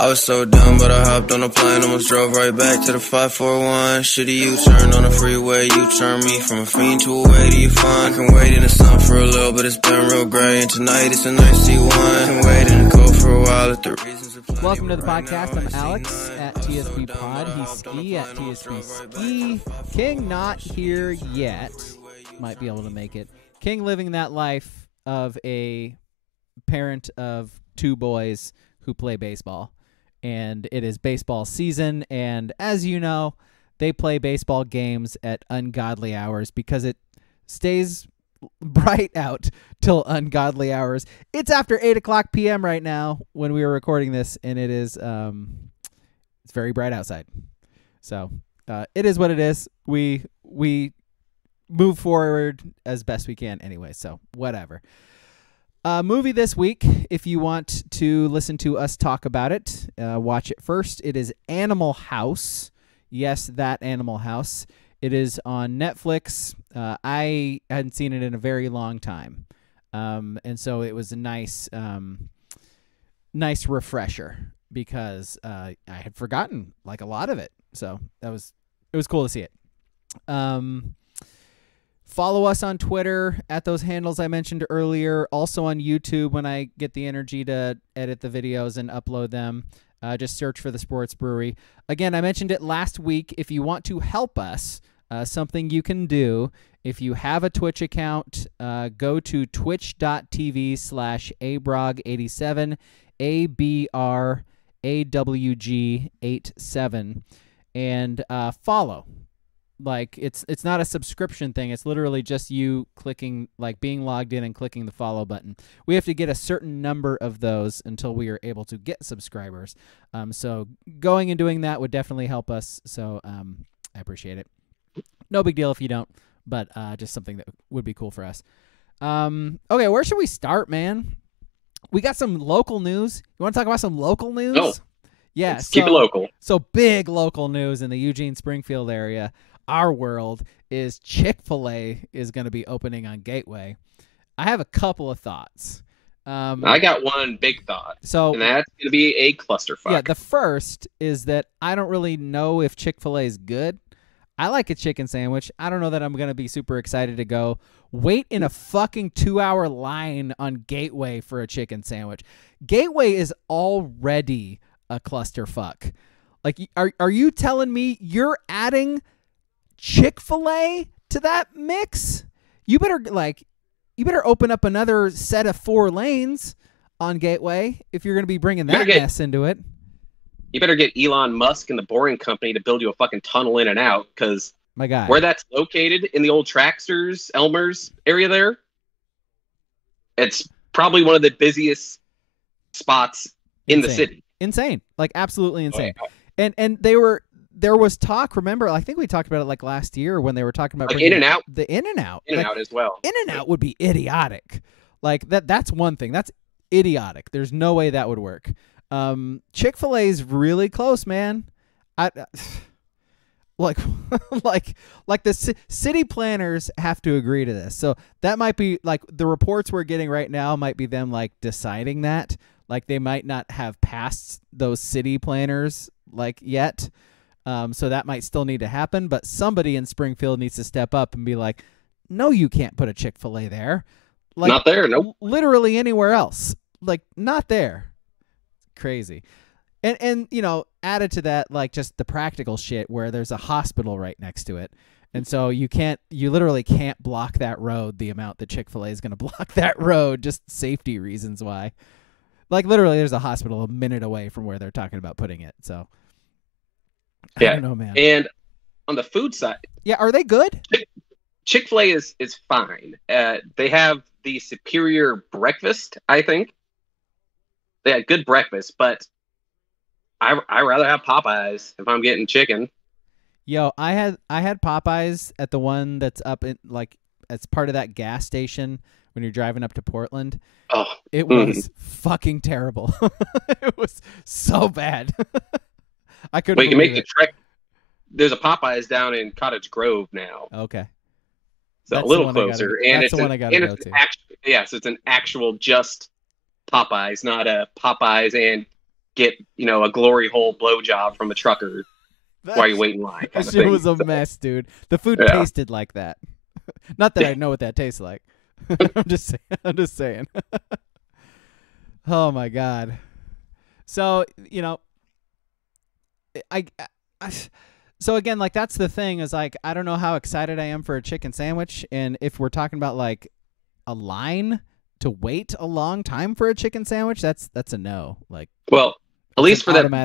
I was so dumb, but I hopped on a plane, almost drove right back to the 541. Shitty U-turn on the freeway, you turn me from a fiend to a way to your fun. I can wait in the sun for a little, but it's been real gray, and tonight it's a nice C1. I can wait in the cold for a while if the reasons are plenty. Welcome to the right podcast. now, I'm Alex at TSB Pod. He's Ski at TSB Ski. King not here yet. Might be able to make it. King living that life of a parent of two boys who play baseball. And it is baseball season, and as you know, they play baseball games at ungodly hours because it stays bright out till ungodly hours. It's after 8 o'clock p.m. right now when we are recording this, and it is it's very bright outside. So it is what it is. We move forward as best we can anyway, so whatever. Movie this week, if you want to listen to us talk about it, watch it first. It is Animal House. Yes, that Animal House. It is on Netflix. I hadn't seen it in a very long time. And so it was a nice refresher because I had forgotten like a lot of it. So it was cool to see it. Follow us on Twitter at those handles I mentioned earlier. Also on YouTube when I get the energy to edit the videos and upload them. Just search for the Sports Brewery. Again, I mentioned it last week. If you want to help us, something you can do. If you have a Twitch account, go to twitch.tv/abrog87, ABRAWG87, and follow. Like it's not a subscription thing. It's literally just you clicking, like being logged in and clicking the follow button. We have to get a certain number of those until we are able to get subscribers. So going and doing that would definitely help us. So I appreciate it. No big deal if you don't, but just something that would be cool for us. Okay, where should we start, man? We got some local news. You want to talk about some local news? No. Yeah. Let's keep it local. So big local news in the Eugene Springfield area. Our world is Chick-fil-A is going to be opening on Gateway. I have a couple of thoughts. I got one big thought, and that's going to be a clusterfuck. Yeah, the first is that I don't really know if Chick-fil-A is good. I like a chicken sandwich. I don't know that I'm going to be super excited to go wait in a fucking 2-hour line on Gateway for a chicken sandwich. Gateway is already a clusterfuck. Like, are you telling me you're adding Chick-fil-A to that mix? You better open up another set of 4 lanes on Gateway if you're going to be bringing that mess into it. You better get Elon Musk and the Boring Company to build you a fucking tunnel in and out, because my God, where that's located in the old Traxxers, Elmer's area there, it's probably one of the busiest spots in the city. Insane. Like absolutely insane. Oh, yeah. And there was talk, remember, I think we talked about it like last year when they were talking about like In-N-Out. The In-N-Out. In-N-Out as well. In-N-Out would be idiotic. Like that's one thing. That's idiotic. There's no way that would work. Chick-fil-A is really close, man. Like the city planners have to agree to this. So that might be like the reports we're getting right now might be them like deciding that. Like they might not have passed those city planners like yet. So that might still need to happen, but somebody in Springfield needs to step up and be like, no, you can't put a Chick-fil-A there. Like, not there, nope. Literally anywhere else. Like, not there. Crazy. And you know, added to that, like, just the practical shit where there's a hospital right next to it. And so you literally can't block that road the amount that Chick-fil-A is going to block that road, just safety reasons why. Like, literally, there's a hospital a minute away from where they're talking about putting it, so... I don't know, man. And on the food side, yeah, are they good? Chick-fil-A is fine. They have the superior breakfast, I think. They had good breakfast, but I rather have Popeyes if I'm getting chicken. Yo, I had Popeyes at the one that's up in like it's part of that gas station when you're driving up to Portland. Oh, it was fucking terrible. It was so bad. I couldn't. Well, you can make the trek. There's a Popeyes down in Cottage Grove now. Okay. So that's a little closer, and it's an actual just Popeyes, not a Popeyes and get a glory hole blowjob from a trucker while you wait in line. That shit was a mess, dude. The food tasted like that. Not that I know what that tastes like. I'm just saying. Oh my god. So so again, like that's the thing is like I don't know how excited I am for a chicken sandwich, and if we're talking about like a line to wait a long time for a chicken sandwich, that's a no. Like, well, at least for them, no.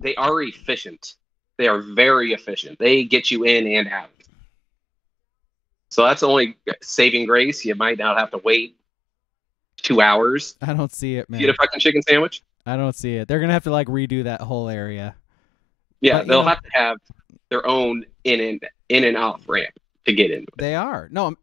they are efficient. They are very efficient. They get you in and out. So that's the only saving grace. You might not have to wait 2 hours. I don't see it, man. To get a fucking chicken sandwich. I don't see it. They're gonna have to like redo that whole area. Yeah, but, they'll have to have their own in and off ramp to get into it. They are. No,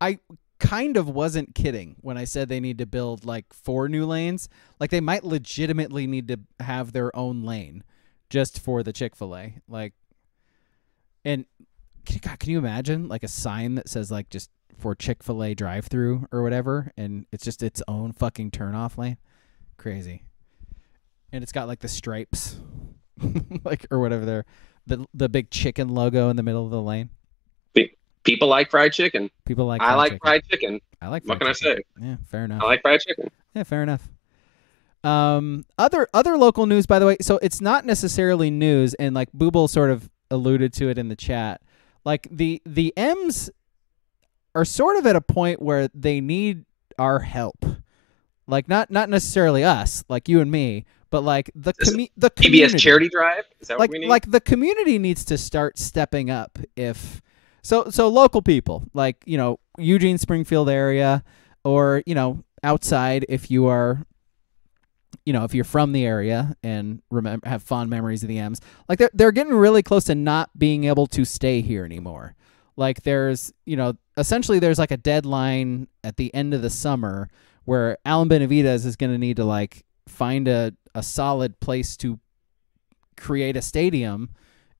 I kind of wasn't kidding when I said they need to build like 4 new lanes. Like they might legitimately need to have their own lane just for the Chick-fil-A. Like, and can you imagine like a sign that says like just for Chick-fil-A drive-through or whatever, and it's just its own fucking turn-off lane? Crazy. And it's got like the stripes, like or whatever the big chicken logo in the middle of the lane. People like fried chicken. People like. I like chicken. fried chicken. I like. What can I say? Yeah, fair enough. I like fried chicken. Yeah, fair enough. Other local news, by the way. So it's not necessarily news, and like Booble sort of alluded to it in the chat. Like the M's are sort of at a point where they need our help. Like not necessarily us, like you and me, but like the community. PBS charity drive. Is that like, what we need? Like the community needs to start stepping up. So local people, like, Eugene, Springfield area, or, outside if you are, if you're from the area and have fond memories of the M's, like they're getting really close to not being able to stay here anymore. Like there's, essentially there's like a deadline at the end of the summer where Alan Benavidez is going to need to like find a solid place to create a stadium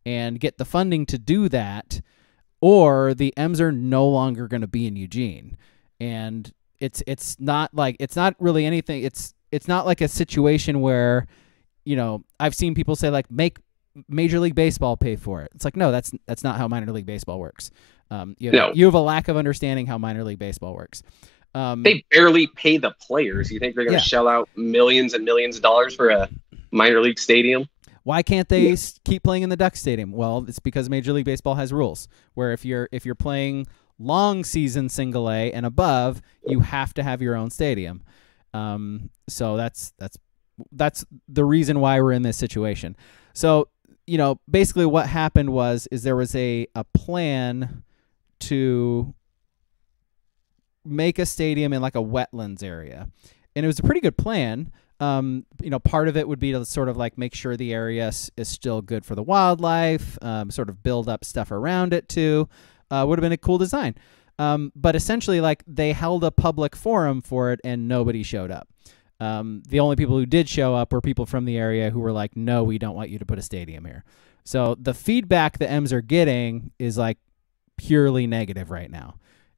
and get the funding to do that, or the M's are no longer going to be in Eugene. And it's not really anything. It's not like a situation where, I've seen people say like make Major League Baseball pay for it. It's like, no, that's not how minor league baseball works. You have a lack of understanding how minor league baseball works. They barely pay the players. You think they're going to shell out millions and millions of dollars for a minor league stadium? Why can't they keep playing in the Duck Stadium? Well, it's because Major League Baseball has rules where if you're playing long season single A and above, you have to have your own stadium. So that's the reason why we're in this situation. So, basically what happened was there was a plan to make a stadium in like a wetlands area. And it was a pretty good plan. Part of it would be to sort of like make sure the area is still good for the wildlife, sort of build up stuff around it too. Would have been a cool design. But essentially, like they held a public forum for it and nobody showed up. The only people who did show up were people from the area who were like, no, we don't want you to put a stadium here. So the feedback the M's are getting is like purely negative right now.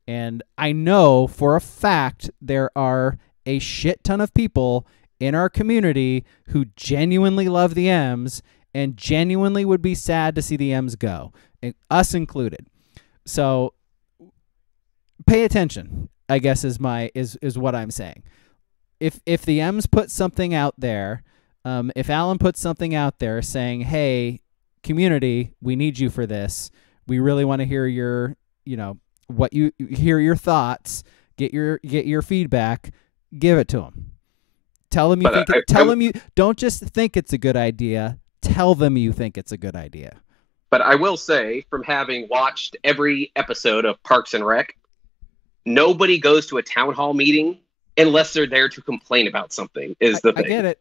And I know for a fact there are a shit ton of people in our community who genuinely love the M's and genuinely would be sad to see the M's go, us included. So pay attention, I guess is what I'm saying. If the M's put something out there, if Alan puts something out there saying, hey, community, we need you for this. We really want to hear your, hear your thoughts, get your feedback, give it to them. Tell them you don't just think it's a good idea. Tell them you think it's a good idea. But I will say, from having watched every episode of Parks and Rec, nobody goes to a town hall meeting unless they're there to complain about something. Is the thing. I get it.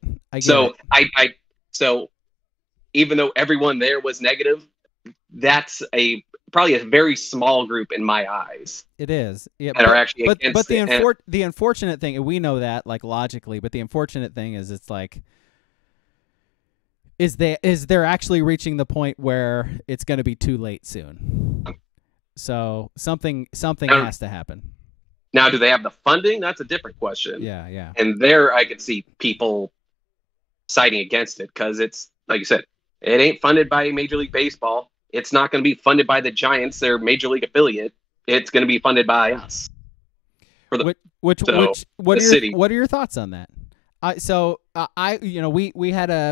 So even though everyone there was negative, that's probably a very small group in my eyes. It is. Yeah, that are actually against but it. The unfortunate thing, and we know that like logically, but the unfortunate thing is it's like is they're actually reaching the point where it's going to be too late soon. So something has to happen. Now, do they have the funding? That's a different question. Yeah. And there I could see people siding against it because it's, like you said, it ain't funded by Major League Baseball. It's not going to be funded by the Giants, their Major League affiliate. It's going to be funded by us. For the, what are your thoughts on that?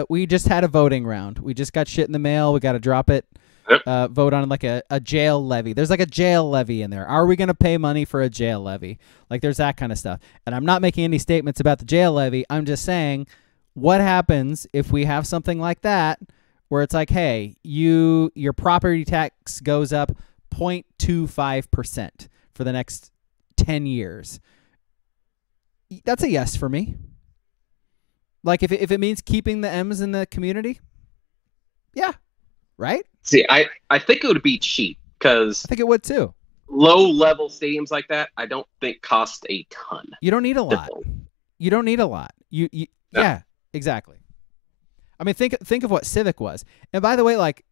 We just had a voting round. We just got shit in the mail. We got to drop it. Yep. Vote on like a jail levy. There's like a jail levy in there. Are we going to pay money for a jail levy? Like there's that kind of stuff. And I'm not making any statements about the jail levy. I'm just saying, what happens if we have something like that where it's like, hey, your property tax goes up 0.25% for the next 10 years. That's a yes for me. Like if it means keeping the M's in the community, yeah, right? See, I think it would be cheap because I think it would too. Low-level stadiums like that, I don't think cost a ton. You don't need a lot. You don't need a lot. No. Yeah, exactly. I mean, think of what Civic was. And by the way, like,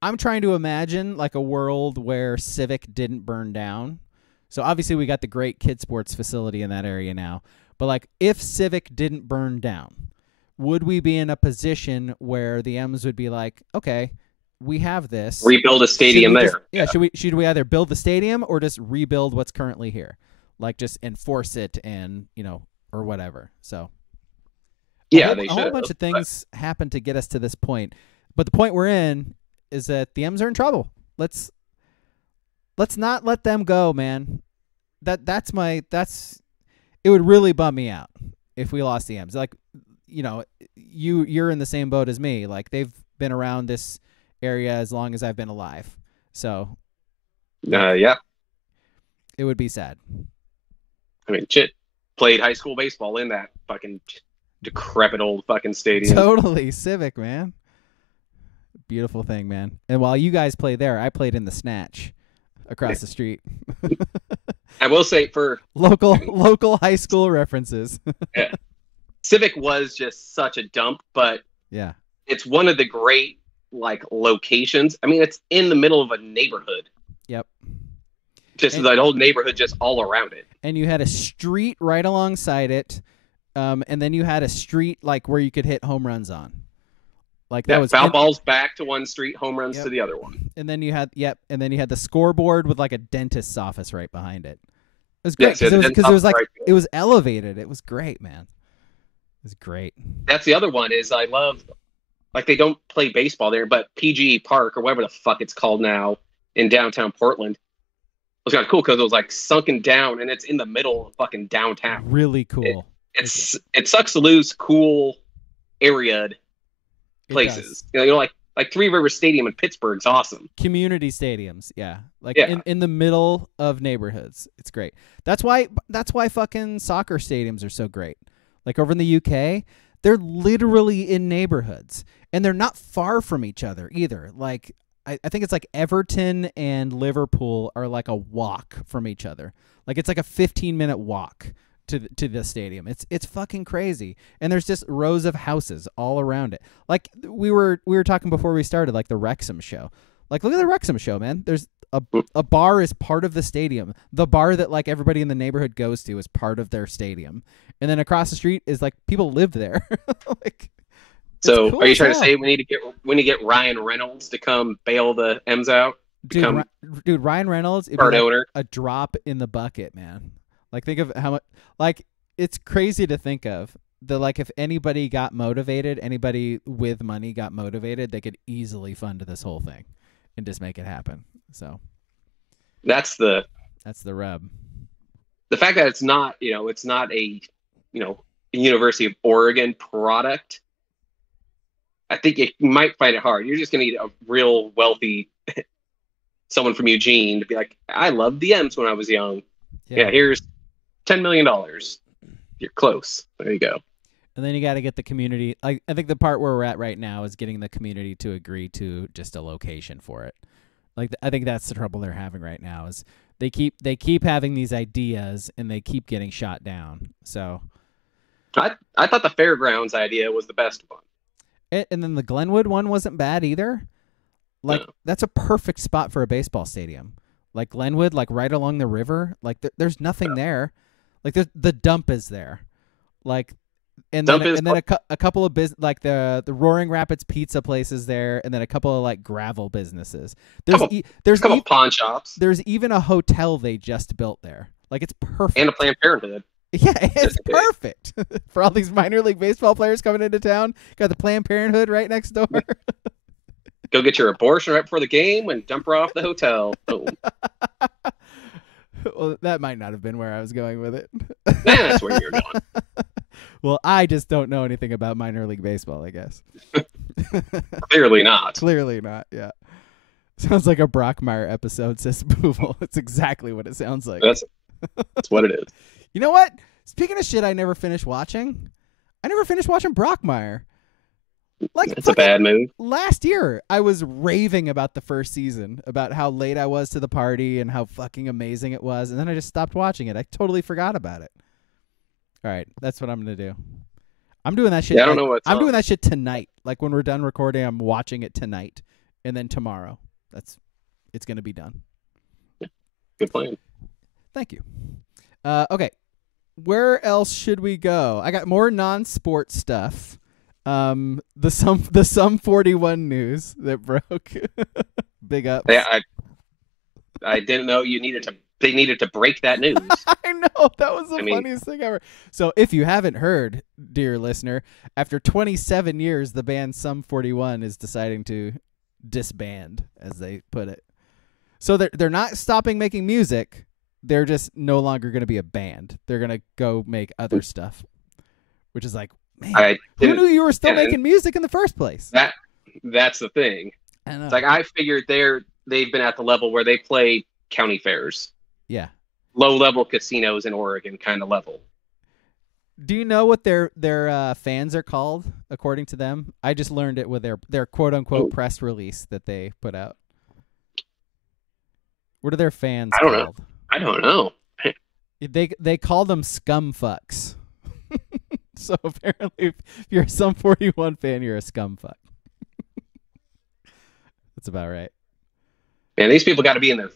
I'm trying to imagine like a world where Civic didn't burn down. So obviously we got the great kid sports facility in that area now. But like if Civic didn't burn down, would we be in a position where the M's would be like, okay, we have this. Rebuild a stadium there. Should we either build the stadium or just rebuild what's currently here? Like just enforce it and, or whatever. So yeah, a whole bunch of things happen to get us to this point. But the point we're in is that the M's are in trouble. Let's not let them go, man. It would really bum me out if we lost the M's. Like, you're in the same boat as me. Like they've been around this area as long as I've been alive. So yeah. It would be sad. I mean, shit, played high school baseball in that fucking decrepit old fucking stadium. Totally. Civic, man. Beautiful thing, man. And while you guys played there, I played in the Snatch across the street. I will say for local high school references. Yeah. Civic was just such a dump, but yeah, it's one of the great like locations. I mean, it's in the middle of a neighborhood. Yep. Just that whole neighborhood just all around it. And you had a street right alongside it, and then you had a street like where you could hit home runs on. Like that was foul balls back to one street, home runs to the other one. And then you had the scoreboard with like a dentist's office right behind it. It was great because it was elevated. It was great, man. It was great. That's the other one is I love, like they don't play baseball there, but PG Park or whatever the fuck it's called now in downtown Portland. It was kind of cool because it was like sunken down and it's in the middle of fucking downtown. Really cool. It sucks to lose cool area places. Like Three Rivers Stadium in Pittsburgh's awesome. Community stadiums, yeah. In the middle of neighborhoods. It's great. That's why fucking soccer stadiums are so great. Like over in the UK, they're literally in neighborhoods. And they're not far from each other either. Like I think it's like Everton and Liverpool are like a walk from each other. Like it's like a 15-minute walk to the stadium. It's fucking crazy. And there's just rows of houses all around it. Like we were talking before we started, like the Wrexham show. Like look at the Wrexham show, man. There's a bar is part of the stadium. The bar that like everybody in the neighborhood goes to is part of their stadium. And then across the street is like people live there. Like so cool. Are you trying to say we need to get Ryan Reynolds to come bail the M's out? Dude, Ryan Reynolds, it'd be like a drop in the bucket, man. Like think of how much. Like it's crazy to think of like if anybody got motivated, anybody with money got motivated, they could easily fund this whole thing and just make it happen. So that's the rub. The fact that it's not a University of Oregon product. I think you might find it hard. You're just going to need a real wealthy someone from Eugene to be like, I loved the M's when I was young. Yeah, here's $10 million. You're close. There you go. And then you got to get the community. I think the part where we're at right now is getting the community to agree to just a location for it. Like I think that's the trouble they're having right now is they keep having these ideas and they keep getting shot down. So I thought the fairgrounds idea was the best one. And then the Glenwood one wasn't bad either. Like that's a perfect spot for a baseball stadium. Like Glenwood, like right along the river. Like there's nothing there. Like the dump is there. Like And Dump then, is and then a couple of like the Roaring Rapids pizza places there, and then a couple of like gravel businesses. There's a couple pawn shops. There's even a hotel they just built there. Like, it's perfect. And a Planned Parenthood. Yeah, it's perfect for all these minor league baseball players coming into town. Got the Planned Parenthood right next door. Go get your abortion right before the game and dump her off the hotel. Boom. Well, that might not have been where I was going with it. That's where you're going. Well, I just don't know anything about minor league baseball, I guess. Clearly not. Clearly not, yeah. Sounds like a Brockmire episode, says Booble. It's exactly what it sounds like. That's what it is. You know what? Speaking of shit I never finished watching, I never finished watching Brockmire. Like, it's a bad move. Last year, I was raving about the first season, about how late I was to the party and how fucking amazing it was, and then I just stopped watching it. I totally forgot about it. All right, that's what I'm gonna do. I'm doing that shit. Yeah, I don't know what's I'm doing that shit tonight. Like, when we're done recording, I'm watching it tonight, and then tomorrow, it's gonna be done. Yeah, good plan. Thank you. Okay, where else should we go? I got more non-sport stuff. The Sum 41 news that broke. Big up. Yeah, I didn't know they needed to break that news. I know, that was the funniest thing ever. So if you haven't heard, dear listener, after 27 years, the band Sum 41 is deciding to disband, as they put it. So they're not stopping making music. They're just no longer going to be a band. They're going to go make other stuff, which is like, man, who knew you were still making music in the first place? That's the thing. I know. It's like, I figured they've been at the level where they play county fairs. Yeah. Low-level casinos in Oregon kind of level. Do you know what their fans are called, according to them? I just learned it with their quote-unquote press release that they put out. What are their fans called? I don't know. They call them scum fucks. So apparently, if you're a Sum 41 fan, you're a scum fuck. That's about right. Man, these people got to be in their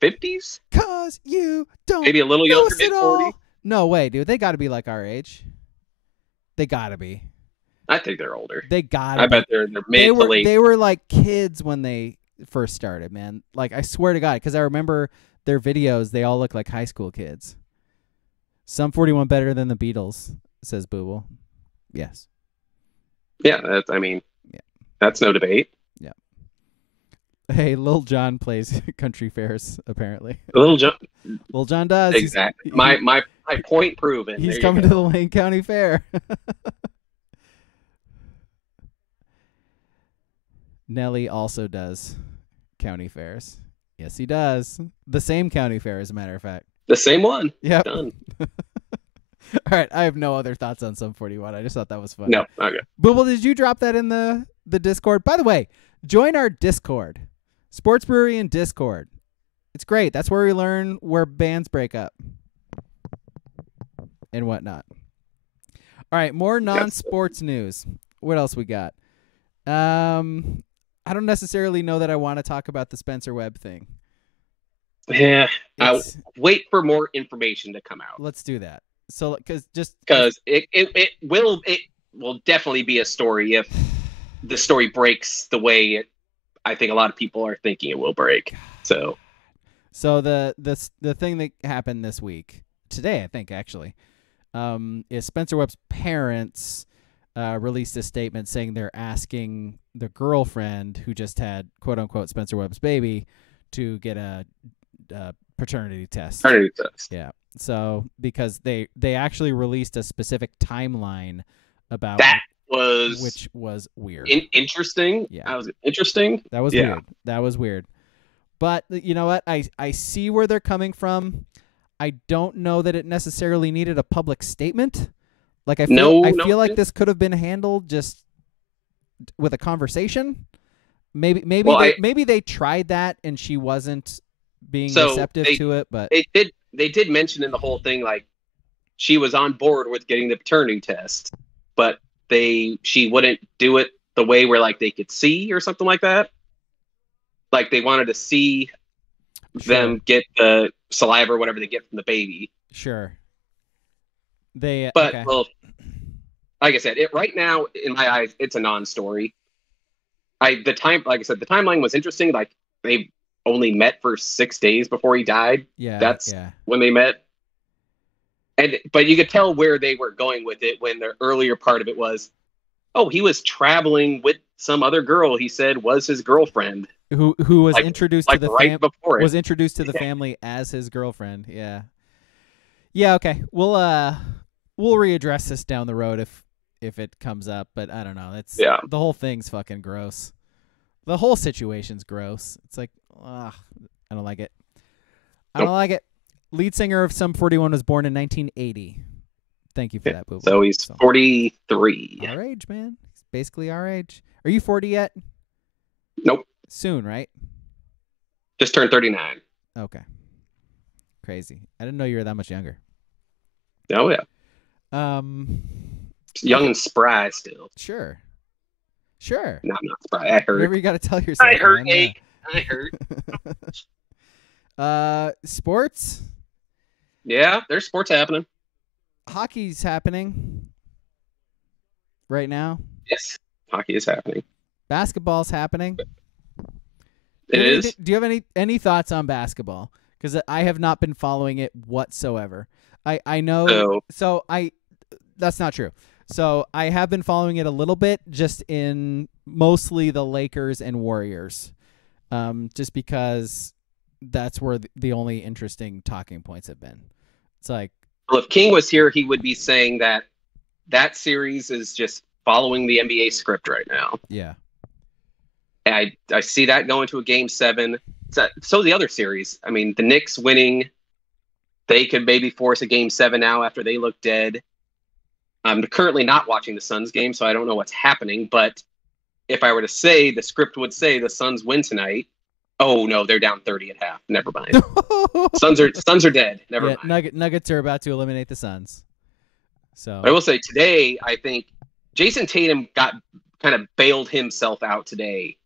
50s? 'Cause you don't maybe a little younger, mid-40s? No way, dude. They got to be like our age. They got to be. I think they're older. They got to I bet they're mid to late. They were like kids when they first started, man. Like, I swear to God, because I remember their videos, they all look like high school kids. Sum 41 better than the Beatles, says Booble. Yes. Yeah, that's no debate. Yeah. Hey, Lil Jon plays country fairs, apparently. Lil Jon does. Exactly. My point proven. He's coming to the Lane County Fair. Nelly also does county fairs. Yes, he does. The same county fair, as a matter of fact. The same one. Yeah. Done. All right, I have no other thoughts on Sum 41. I just thought that was fun. No, okay. Booble, did you drop that in the Discord? By the way, join our Discord. Sports Brewery and Discord. It's great. That's where we learn where bands break up and whatnot. All right, more non-sports news. What else we got? I don't necessarily know that I want to talk about the Spencer Webb thing. Yeah, I'll wait for more information to come out. Let's do that. So, because it will definitely be a story if the story breaks the way I think a lot of people are thinking it will break. So the thing that happened this week, today I think actually, is Spencer Webb's parents released a statement saying they're asking the girlfriend who just had quote unquote Spencer Webb's baby to get a paternity test. Yeah. So because they actually released a specific timeline about that which was weird. Interesting. Yeah. That was interesting. That was weird. That was weird. But you know what? I see where they're coming from. I don't know that it necessarily needed a public statement. Like I feel like this could have been handled just with a conversation. Maybe they tried that and she wasn't being receptive to it, but they did mention in the whole thing, like, she was on board with getting the paternity test, but she wouldn't do it the way where, like, they could see or something like that. Like, they wanted to see them get the saliva or whatever they get from the baby. Sure. Well, like I said, it right now in my eyes, it's a non-story. Like I said, the timeline was interesting. Like they only met for 6 days before he died. Yeah, that's when they met. But you could tell where they were going with it when the earlier part of it was, oh, he was traveling with some other girl. He said was his girlfriend, who was introduced to the was introduced to the family as his girlfriend. Yeah. Okay. We'll readdress this down the road if it comes up. But I don't know. The whole thing's fucking gross. The whole situation's gross. It's like, I don't like it. I don't like it. Lead singer of Sum 41 was born in 1980. Thank you for that, Boo. So he's 43. Our age, man. He's basically our age. Are you 40 yet? Nope. Soon, right? Just turned 39. Okay. Crazy. I didn't know you were that much younger. Oh, yeah. Young and spry still. Sure. No, I'm not spry. I hurt. Whatever you got to tell yourself. I hurt, ache. I hurt. Sports? Yeah, there's sports happening. Hockey's happening right now. Yes, hockey is happening. Basketball's happening. It is. Do you have any thoughts on basketball? Because I have not been following it whatsoever. I know. So that's not true. So I have been following it a little bit, just in mostly the Lakers and Warriors, just because that's where the only interesting talking points have been. It's like, well, if King was here, he would be saying that series is just following the NBA script right now. Yeah. I see that going to a game 7. So the other series, I mean, the Knicks winning, they could maybe force a game 7 now after they look dead. I'm currently not watching the Suns game, so I don't know what's happening. But if I were to say, the script would say the Suns win tonight. Oh no, they're down 30 at half. Never mind. Suns are dead. Never mind. Nuggets are about to eliminate the Suns. So I will say today, I think Jason Tatum got kind of bailed himself out today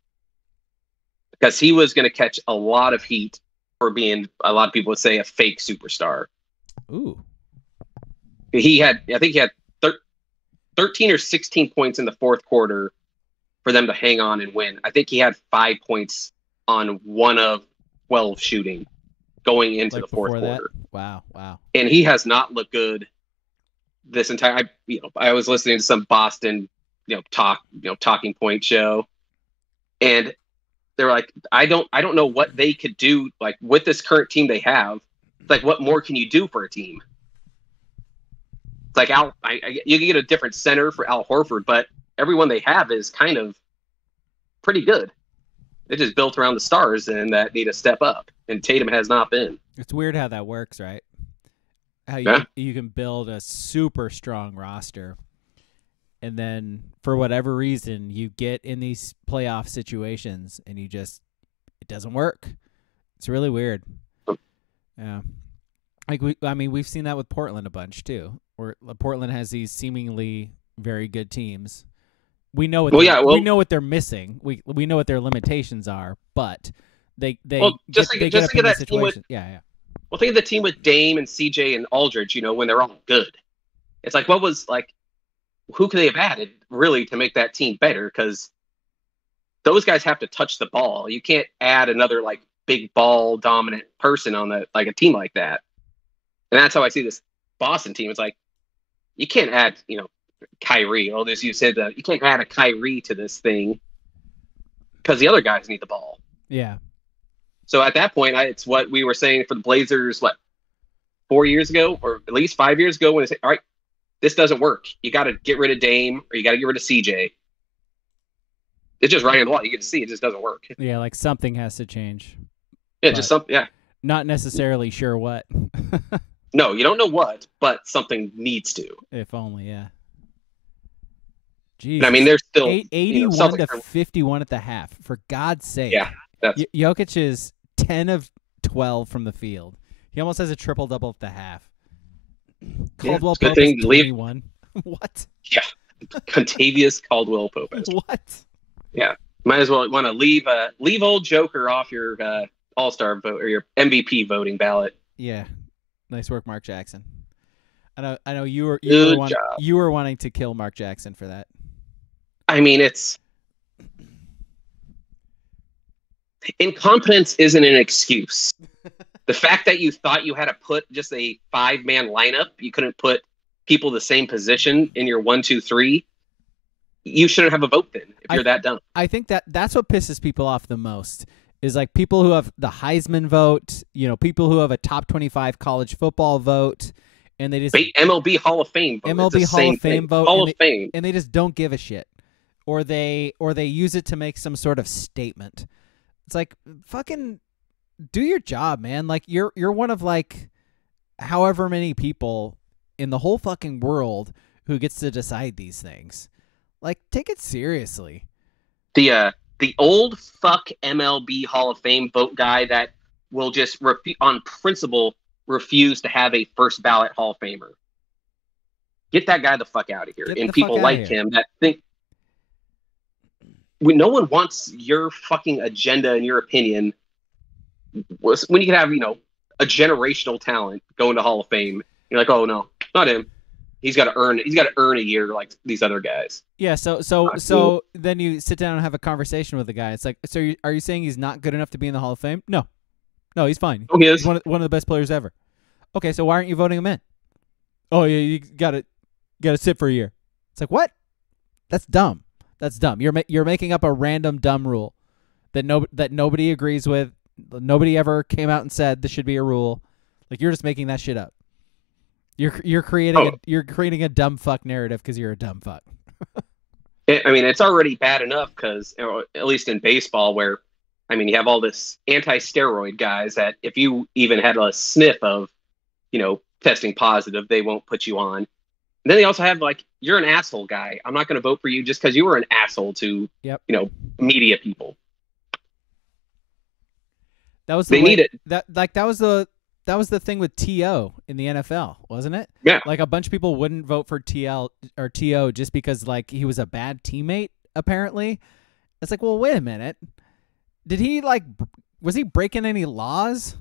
because he was going to catch a lot of heat for being, a lot of people would say, a fake superstar. Ooh. I think he had 13 or 16 points in the fourth quarter for them to hang on and win. I think he had 5 points on 1 of 12 shooting going into the fourth quarter. Wow. And he has not looked good this entire. I was listening to some Boston, talking point show, and they're like, I don't know what they could do, like with this current team they have. Like, what more can you do for a team? Like you can get a different center for Al Horford, but everyone they have is kind of pretty good. They just built around the stars and that need to step up, and Tatum has not been. It's weird how that works, right? How you can build a super strong roster, and then for whatever reason you get in these playoff situations and it doesn't work. It's really weird. Yeah. We've seen that with Portland a bunch too, where Portland has these seemingly very good teams. We know what we know what they're missing. We know what their limitations are, but they get up in that situation. Yeah. Well, think of the team with Dame and CJ and Aldridge. When they're all good, it's like, who could they have added really to make that team better? Because those guys have to touch the ball. You can't add another big ball dominant person on a team like that. And that's how I see this Boston team. It's like, you can't add, Kyrie. You said you can't add a Kyrie to this thing because the other guys need the ball. Yeah. So at that point, it's what we were saying for the Blazers, 4 years ago, or at least 5 years ago, when they say, all right, this doesn't work. You got to get rid of Dame, or you got to get rid of CJ. It's just right on the wall. You get to see it just doesn't work. Yeah, something has to change. Yeah, just something. Yeah. Not necessarily sure what. No, you don't know what, but something needs to. If only, yeah. Jeez. I mean, they're still 81 to 51 at the half. For God's sake. Yeah. Jokic is 10 of 12 from the field. He almost has a triple-double at the half. Caldwell Pope is 21. What? Yeah. Contavious Caldwell Pope. What? Yeah. Might as well want to leave old Joker off your All-Star vote or your MVP voting ballot. Yeah. Nice work, Mark Jackson. I know you were Good job. you were wanting to kill Mark Jackson for that. I mean, incompetence isn't an excuse. The fact that you thought you had to put just a 5-man lineup, you couldn't put people the same position in your 1, 2, 3. You shouldn't have a vote then if you're that dumb. I think that's what pisses people off the most is like people who have the Heisman vote, people who have a top 25 college football vote, and they just MLB Hall of Fame vote. MLB Hall of Fame vote, Hall of Fame, and they just don't give a shit, or they use it to make some sort of statement. It's like, fucking do your job, man. Like you're one of like however many people in the whole fucking world who gets to decide these things. Like, take it seriously. The old fuck MLB Hall of Fame vote guy that will just on principle refuse to have a first ballot Hall of Famer. Get that guy the fuck out of here. And people like him that think no one wants your fucking agenda and your opinion when you can have, a generational talent going to Hall of Fame. You're like, oh no, not him. He's got to earn a year like these other guys. Yeah, so then you sit down and have a conversation with the guy. It's like, so are you saying he's not good enough to be in the Hall of Fame? No, he's fine. Oh, he is. He's one of the best players ever. Okay, so why aren't you voting him in? Oh yeah, you gotta sit for a year. It's like, what? That's dumb. That's dumb. You're making up a random dumb rule that nobody agrees with. Nobody ever came out and said this should be a rule. Like, you're just making that shit up. You're creating a dumb fuck narrative because you're a dumb fuck. It's already bad enough because, at least in baseball, where you have all this anti-steroid guys that if you even had a sniff of, testing positive, they won't put you on. And then they also have like, you're an asshole guy. I'm not going to vote for you just because you were an asshole to, media people. That was That was the thing with T.O. in the NFL, wasn't it? Yeah. Like a bunch of people wouldn't vote for TL or T.O. just because like he was a bad teammate, apparently. It's like, well, wait a minute. Was he breaking any laws?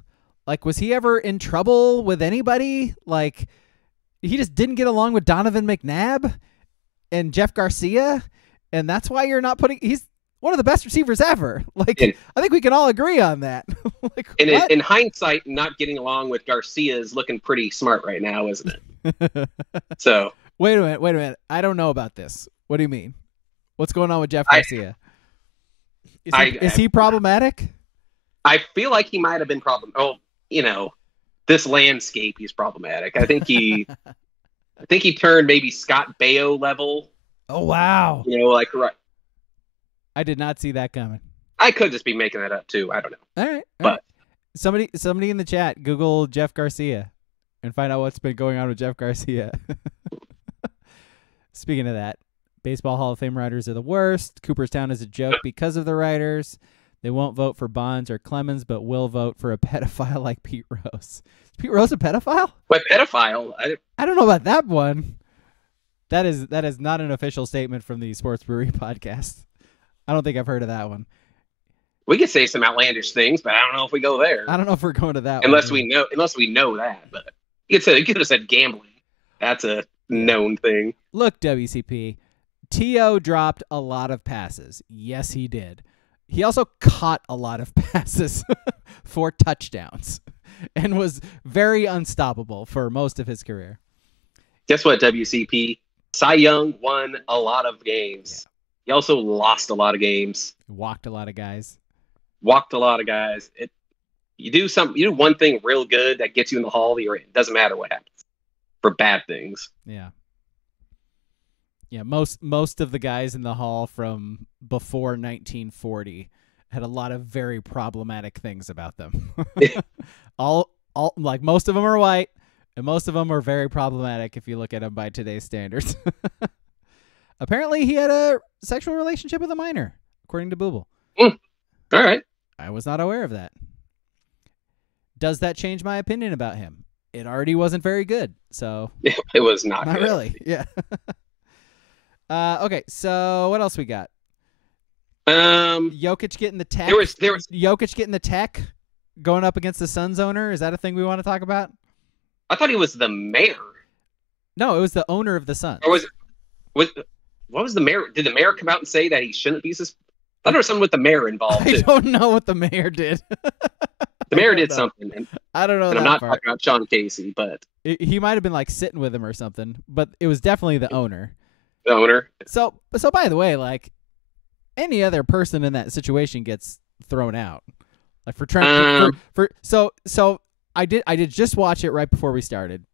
Like, was he ever in trouble with anybody? Like, he just didn't get along with Donovan McNabb and Jeff Garcia, and that's why you're not he's one of the best receivers ever. Like, I think we can all agree on that. Like, in hindsight, not getting along with Garcia is looking pretty smart right now, isn't it? So wait a minute. I don't know about this. What do you mean? What's going on with Jeff Garcia? Is he problematic? I feel like he might have been this landscape, he's problematic. I think he turned maybe Scott Baio level. Oh wow. Right. I did not see that coming. I could just be making that up too. I don't know. All right. But somebody in the chat, Google Jeff Garcia and find out what's been going on with Jeff Garcia. Speaking of that, Baseball Hall of Fame writers are the worst. Cooperstown is a joke because of the writers. They won't vote for Bonds or Clemens, but will vote for a pedophile like Pete Rose. Is Pete Rose a pedophile? What pedophile? I don't know about that one. That is not an official statement from the Sports Brewery podcast. I don't think I've heard of that one. We could say some outlandish things, but I don't know if we go there. I don't know if we're going to that unless one. Unless we know that. But you could have said gambling. That's a known thing. Look, WCP, T.O. dropped a lot of passes. Yes, he did. He also caught a lot of passes for touchdowns and was very unstoppable for most of his career. Guess what, WCP? Cy Young won a lot of games. Yeah. He also lost a lot of games. Walked a lot of guys. You do one thing real good that gets you in the Hall, you're in. It doesn't matter what happens for bad things. Yeah. Yeah, most of the guys in the Hall from before 1940 had a lot of very problematic things about them. all like most of them are white, and most of them are very problematic if you look at them by today's standards. Apparently, he had a sexual relationship with a minor, according to Booble. All right. I was not aware of that. Does that change my opinion about him? It already wasn't very good, so it was not good. Really. Yeah. Okay, so what else we got? Jokić getting the tech. There was Jokić getting the tech going up against the Suns owner. Is that a thing we want to talk about? I thought he was the mayor. No, it was the owner of the Suns. Or what was the mayor? Did the mayor come out and say that he shouldn't be suspended? I thought there was something with the mayor involved, too. I don't know what the mayor did. The mayor did something. And I don't know. I'm not talking about Sean Casey, but he might have been like sitting with him or something. But it was definitely the owner. The owner. So by the way, like any other person in that situation gets thrown out. Like for trying so I did just watch it right before we started.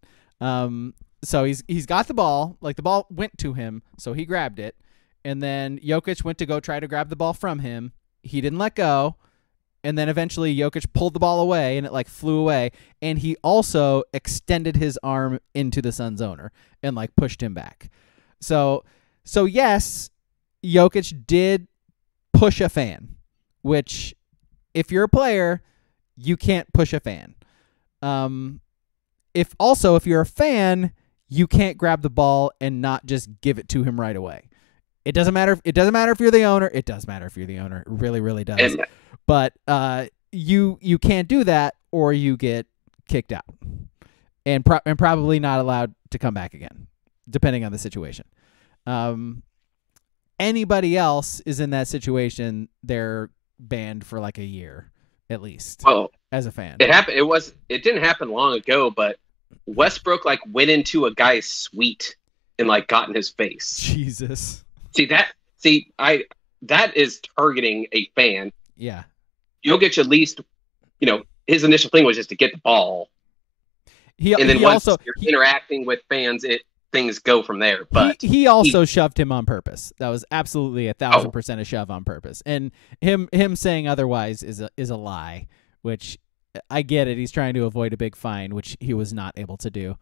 So he's got the ball, like the ball went to him, so he grabbed it, and then Jokić went to go try to grab the ball from him. He didn't let go, and then eventually Jokić pulled the ball away, and it like flew away, and he also extended his arm into the Suns owner and like pushed him back. So yes, Jokić did push a fan, which if you're a player, you can't push a fan. If you're a fan, you can't grab the ball and not just give it to him right away. It doesn't matter. It doesn't matter if you're the owner. It does matter if you're the owner. It really, really does. But you can't do that, or you get kicked out, and probably not allowed to come back again, depending on the situation. Anybody else is in that situation, they're banned for like a year at least. Oh, as a fan, it happened. It didn't happen long ago, but Westbrook like went into a guy's suite and like got in his face. Jesus. That is targeting a fan. Yeah. Jokić, at least, his initial thing was just to get the ball. And then once you're interacting with fans, things go from there. But he also shoved him on purpose. That was absolutely 1,000% a shove on purpose. And him saying otherwise is a lie, which I get it. He's trying to avoid a big fine, which he was not able to do.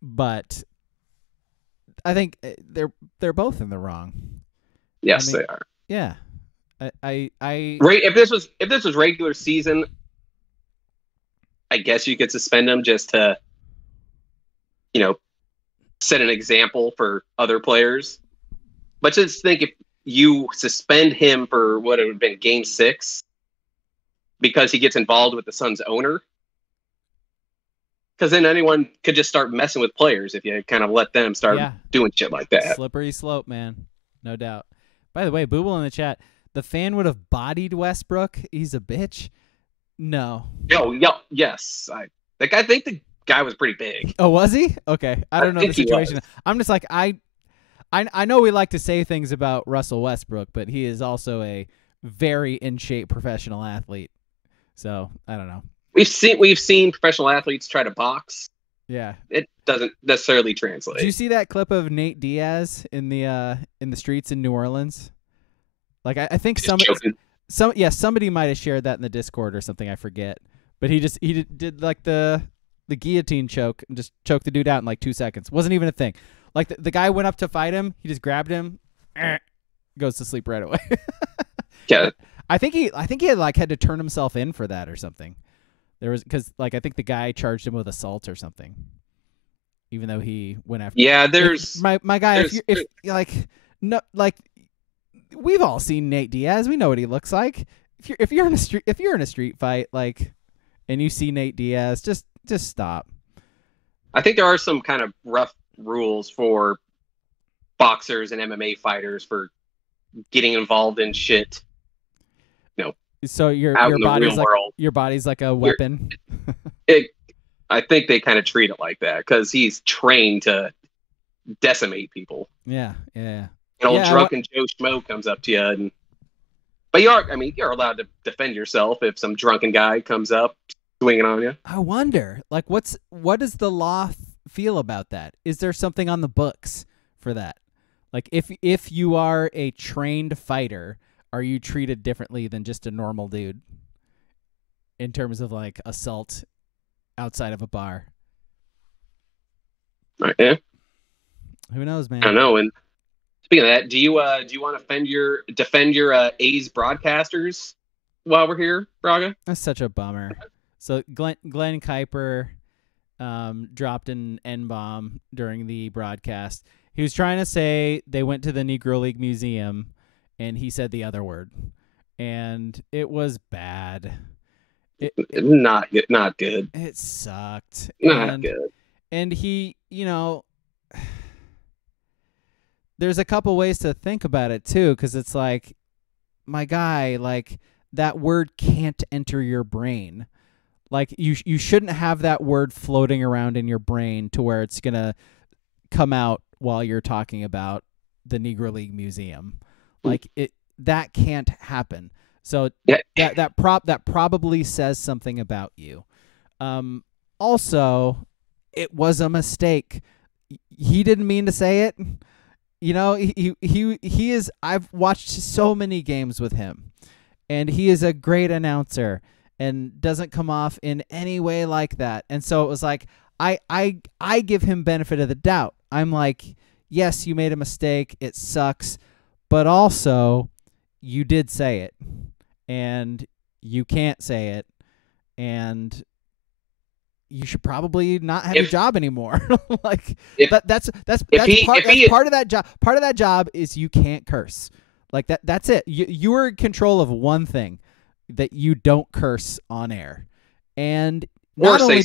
But I think they're both in the wrong. Yes, they are. Yeah. If this was regular season, I guess you could suspend him just to, set an example for other players. But just think, if you suspend him for what it would have been Game 6 because he gets involved with the Suns owner, because then anyone could just start messing with players if you kind of let them start doing shit like that. Slippery slope, man. No doubt. By the way, Booble in the chat, the fan would have bodied Westbrook. He's a bitch. No. Yes. I think the guy was pretty big. Oh, was he? Okay. I don't know the situation. I'm just like, I know we like to say things about Russell Westbrook, but he is also a very in shape professional athlete. So I don't know. We've seen professional athletes try to box. Yeah. It doesn't necessarily translate. Did you see that clip of Nate Diaz in the streets in New Orleans? Like I think somebody might have shared that in the Discord or something. I forget. But he did like the guillotine choke and just choked the dude out in like 2 seconds. Wasn't even a thing. Like the guy went up to fight him. He just grabbed him, goes to sleep right away. Yeah. I think he had to turn himself in for that or something. There was because I think the guy charged him with assault or something, even though he went after. Yeah, there's my guy. We've all seen Nate Diaz. We know what he looks like. If you're in a street fight, and you see Nate Diaz, just stop. I think there are some kind of rough rules for boxers and MMA fighters for getting involved in shit. So your body's like a weapon. I think they kind of treat it like that because he's trained to decimate people. Yeah. Drunken Joe Schmo comes up to you, but you're allowed to defend yourself if some drunken guy comes up swinging on you. I wonder, what does the law feel about that? Is there something on the books for that? Like, if you are a trained fighter, are you treated differently than just a normal dude in terms of assault outside of a bar? Yeah. Who knows, man? I don't know. And speaking of that, do you want to defend your A's broadcasters while we're here, Braga? That's such a bummer. So Glen Kuiper dropped an N-bomb during the broadcast. He was trying to say they went to the Negro League Museum, and he said the other word, and it was bad. Not good. It sucked. Not good. And he, there's a couple ways to think about it too, because it's like, my guy, like, that word can't enter your brain. Like, you shouldn't have that word floating around in your brain to where it's gonna come out while you're talking about the Negro League Museum. Like, that can't happen. So that probably says something about you. Also, it was a mistake. He didn't mean to say it. He is. I've watched so many games with him, and he is a great announcer and doesn't come off in any way like that. And so it was like, I give him benefit of the doubt. I'm like, yes, you made a mistake. It sucks, but also you did say it, and you can't say it, and you should probably not have your job anymore. Like, that's part of that job. Part of that job is you can't curse. Like, that's it. You are in control of one thing, that you don't curse on air. And not only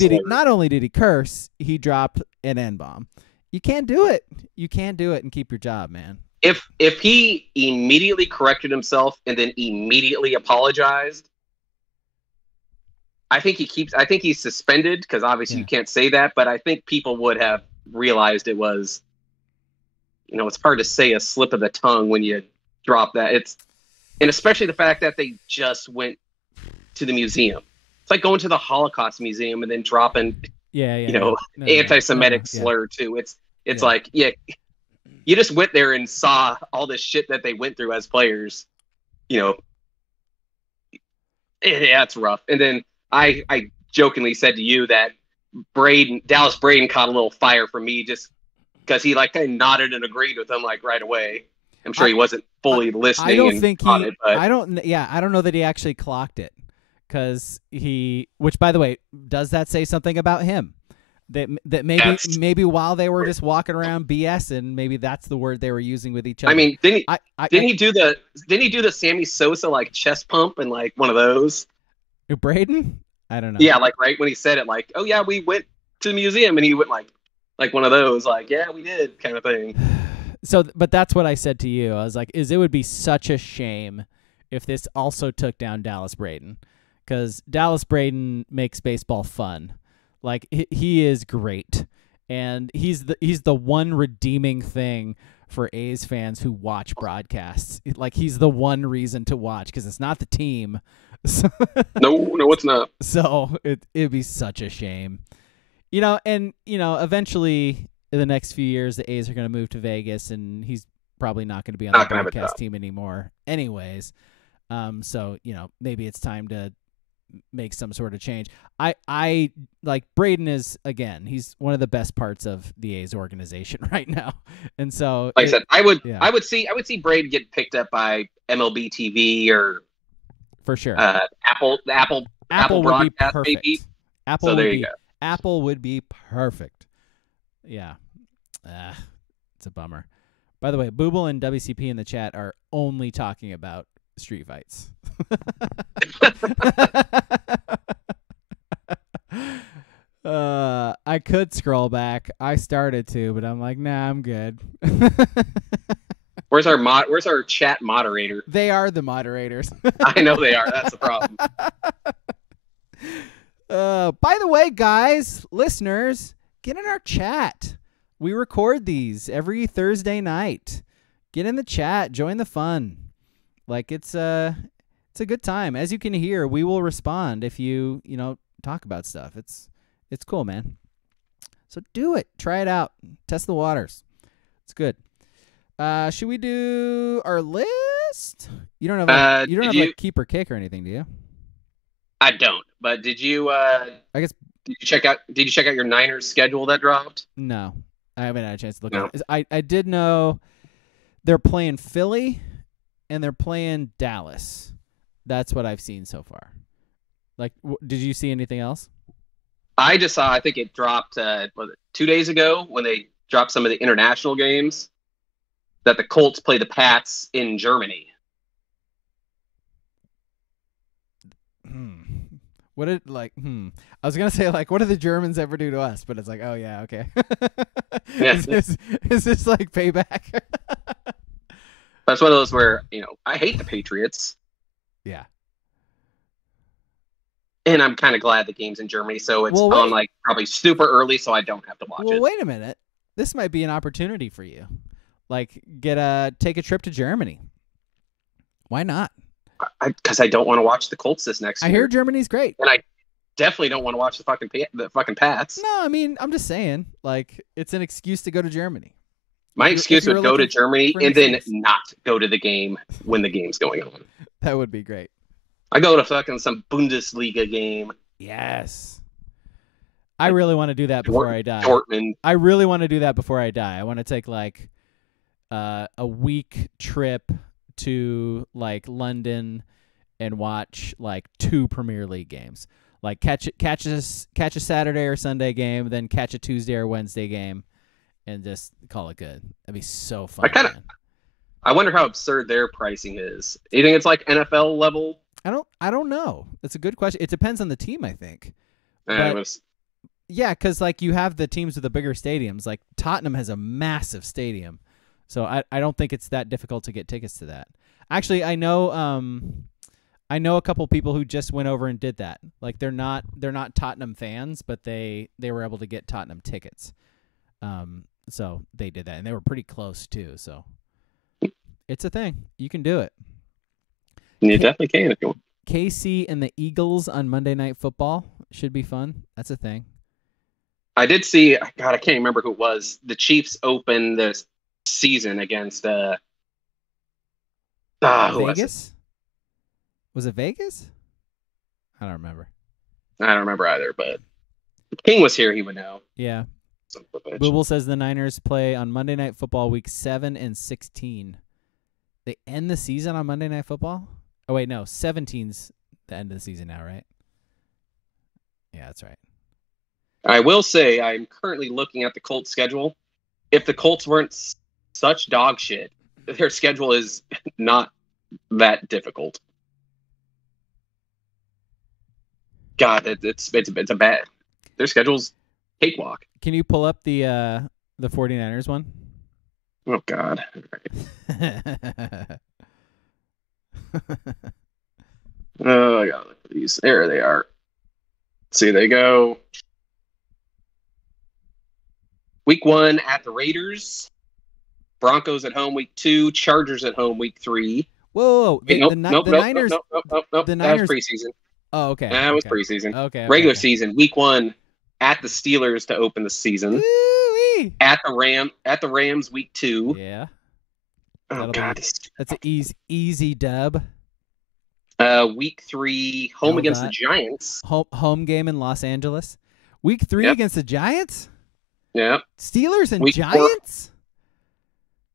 did he curse, he dropped an N-bomb. You can't do it. You can't do it and keep your job, man. If he immediately corrected himself and then immediately apologized, I think he's suspended, because obviously you can't say that, but I think people would have realized it was, it's hard to say a slip of the tongue when you drop that. And especially the fact that they just went to the museum. It's like going to the Holocaust Museum and then dropping, anti-Semitic slur too. It's like, you just went there and saw all this shit that they went through as players. It's rough. And then I jokingly said to you that Dallas Braden caught a little fire from me just because he kind of nodded and agreed with him right away. I'm sure he wasn't fully listening. I don't know that he actually clocked it, because which, by the way, does that say something about him? That maybe while they were just walking around BSing, maybe that's the word they were using with each other. I mean, didn't he do the Sammy Sosa chest pump and one of those? Braden? I don't know. Yeah, right when he said it, oh yeah, we went to the museum, and he went like one of those, yeah, we did, kind of thing. So, but that's what I said to you. I was like, it would be such a shame if this also took down Dallas Braden, because Dallas Braden makes baseball fun. Like, he is great, and he's the one redeeming thing for A's fans who watch broadcasts. Like, he's the one reason to watch, because it's not the team. No, it's not. So it'd be such a shame. Eventually in the next few years, the A's are going to move to Vegas, and he's probably not going to be on the broadcast team anymore anyways. So, maybe it's time to make some sort of change. I like Braden is, again, he's one of the best parts of the A's organization right now. And so, I said, I would see Braden get picked up by MLB TV or for sure. Apple would be broadcast, perfect. maybe. Apple would be perfect. Yeah. It's a bummer. By the way, Booble and WCP in the chat are only talking about street fights. I could scroll back. I started to, but I'm like, nah, I'm good. Where's our chat moderator? They are the moderators. I know they are. That's the problem. By the way, guys, listeners, get in our chat. We record these every Thursday night. Get in the chat. Join the fun. It's a good time. As you can hear, we will respond if you talk about stuff. It's cool, man. So do it. Try it out. Test the waters. It's good. Should we do our list? You don't have a keep or kick or anything, do you? I don't. But did you? I guess. Did you check out your Niners schedule that dropped? No, I haven't had a chance to look at it. I did know they're playing Philly and they're playing Dallas. That's what I've seen so far. Did you see anything else? I just saw. I think it dropped 2 days ago when they dropped some of the international games. That the Colts play the Pats in Germany. What did I was gonna say like, what did the Germans ever do to us? But it's like, oh yeah, okay. Yeah. Is this like payback? That's one of those where, I hate the Patriots. Yeah. And I'm kind of glad the game's in Germany, so it's on like probably super early, so I don't have to watch it. Well, wait a minute. This might be an opportunity for you. Like, take a trip to Germany. Why not? Because I don't want to watch the Colts this next year. I hear Germany's great, and I definitely don't want to watch the fucking Pats. No, I mean, I'm just saying, like, it's an excuse to go to Germany. My excuse would go to Germany and then not go to the game when the game's going on. That would be great. I go to fucking some Bundesliga game. Yes. I really want to do that before I die. Dortmund. I really want to do that before I die. I want to take like a week trip to like London and watch like 2 Premier League games. Like catch a Saturday or Sunday game, then catch a Tuesday or Wednesday game, and just call it good. That'd be so fun. I wonder how absurd their pricing is. You think it's like NFL level? I don't know. That's a good question. It depends on the team, I think. Yeah, because like you have the teams with the bigger stadiums. Like Tottenham has a massive stadium, so I don't think it's that difficult to get tickets to that. Actually, I know a couple people who just went over and did that. Like they're not Tottenham fans, but they were able to get Tottenham tickets. So they did that, and they were pretty close too. So it's a thing. You can do it. You definitely can if you want. KC and the Eagles on Monday Night Football should be fun. That's a thing. I did see. God, I can't remember who it was. The Chiefs opened this season against Vegas. Was it Vegas? I don't remember. I don't remember either. But if King was here, he would know. Yeah. Booble says the Niners play on Monday Night Football week 7 and 16. They end the season on Monday Night Football? Oh, wait, no. 17's the end of the season now, right? Yeah, that's right. I will say I'm currently looking at the Colts schedule. If the Colts weren't such dog shit, their schedule is not that difficult. God, it's a bad. Their schedule's cakewalk. Can you pull up the 49ers one? Oh God. Oh, I gotta look for these. There they are. See, they go. Week 1 at the Raiders. Broncos at home week 2. Chargers at home week 3. Whoa. The Niners. Nope. That was preseason. Oh, okay. That was preseason. Okay. Regular season. Week 1 at the Steelers to open the season. Woo-wee. At the Rams week 2. Yeah. Oh God. That's an easy dub. Week 3 home against the Giants. Home game in Los Angeles. Week 3 against the Giants? Yeah. Steelers and Giants?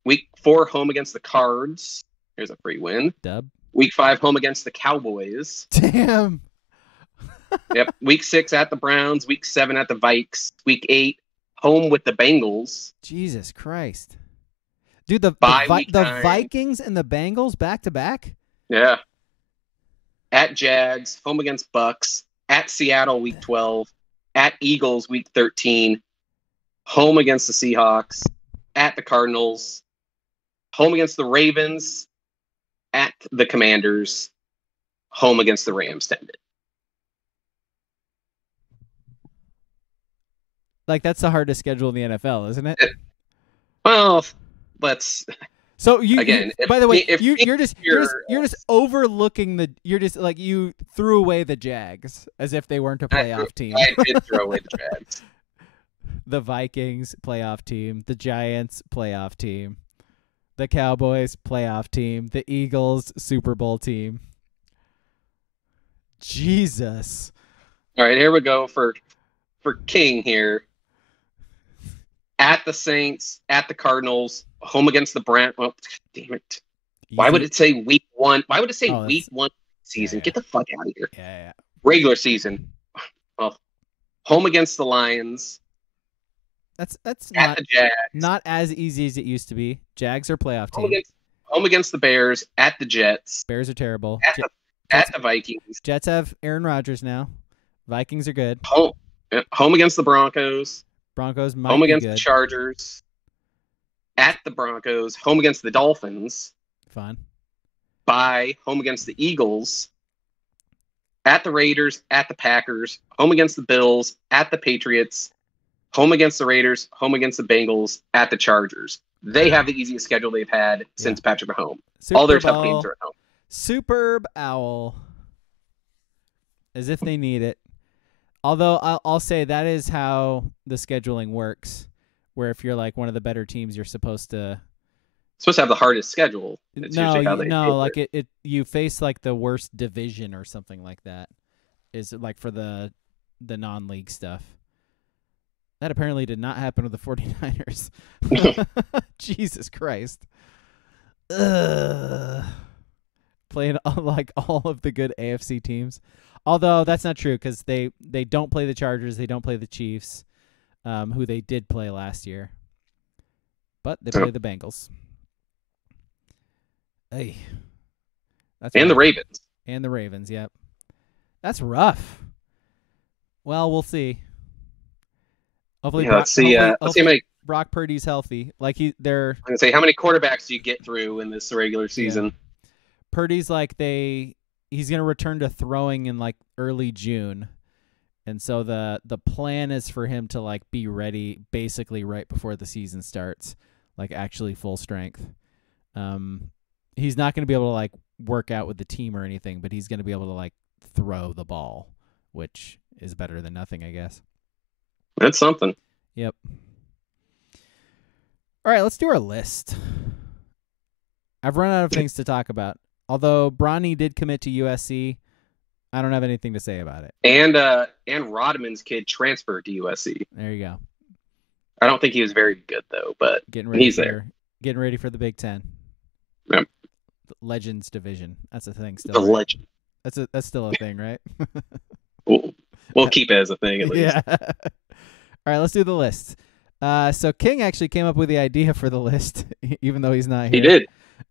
Week 4 home against the Cards. Here's a free win. Dub. Week 5 home against the Cowboys. Damn. Yep. Week 6 at the Browns. Week 7 at the Vikes. Week 8 home with the Bengals. Jesus Christ. Dude, the Vikings and the Bengals back to back? Yeah. At Jags, home against Bucks, at Seattle week 12, at Eagles week 13, home against the Seahawks, at the Cardinals, home against the Ravens, at the Commanders, home against the Rams to end it. Like, that's the hardest schedule in the NFL, isn't it? Well, let's. So by the way, you're just overlooking you threw away the Jags as if they weren't a playoff team. I did throw away the Jags. The Vikings playoff team, the Giants playoff team, the Cowboys playoff team, the Eagles Super Bowl team. Jesus. All right, here we go for King here. At the Saints, at the Cardinals, home against the Browns. Oh, damn it. Why would it say week 1? Why would it say week 1 season? Yeah. Get the fuck out of here. Yeah. Regular season. Well, home against the Lions. That's at the Jags. Not as easy as it used to be. Jags are playoff team. Home against the Bears, at the Jets. Bears are terrible. At the Vikings. Jets have Aaron Rodgers now. Vikings are good. Home against the Broncos. Broncos might home be against good. the Chargers. At the Broncos. Home against the Dolphins. Fun. Bye. Home against the Eagles. At the Raiders. At the Packers. Home against the Bills. At the Patriots. Home against the Raiders. Home against the Bengals. At the Chargers. They have the easiest schedule they've had since Patrick Mahomes. All their tough games are at home. Superb owl. As if they need it. Although I'll say that is how the scheduling works, where if you're like one of the better teams, you're supposed to have the hardest schedule. It's you face like the worst division or something like that. Is like for the non-league stuff. That apparently did not happen with the 49ers. Jesus Christ. Playing like all of the good AFC teams. Although that's not true because they don't play the Chargers. They don't play the Chiefs, who they did play last year. But they play the Bengals. Hey. The Ravens. And the Ravens, yep. That's rough. Well, we'll see. Hopefully, let's see how many. Brock Purdy's healthy. Like they're. I'm gonna say how many quarterbacks do you get through in this regular season? Yeah. Purdy's like he's gonna return to throwing in like early June, and so the plan is for him to like be ready basically right before the season starts, like actually full strength. He's not gonna be able to like work out with the team or anything, but he's gonna be able to like throw the ball, which is better than nothing, I guess. That's something. Yep. All right, let's do our list. I've run out of things to talk about. Although Bronny did commit to USC, I don't have anything to say about it. And Rodman's kid transferred to USC. There you go. I don't think he was very good though, but he's there. Getting ready for the Big Ten. Yep. The Legends division. That's a thing still. The right? Legend. That's still a thing, right? We'll keep it as a thing at least. Yeah. All right, let's do the list. So King actually came up with the idea for the list, even though he's not here. He did.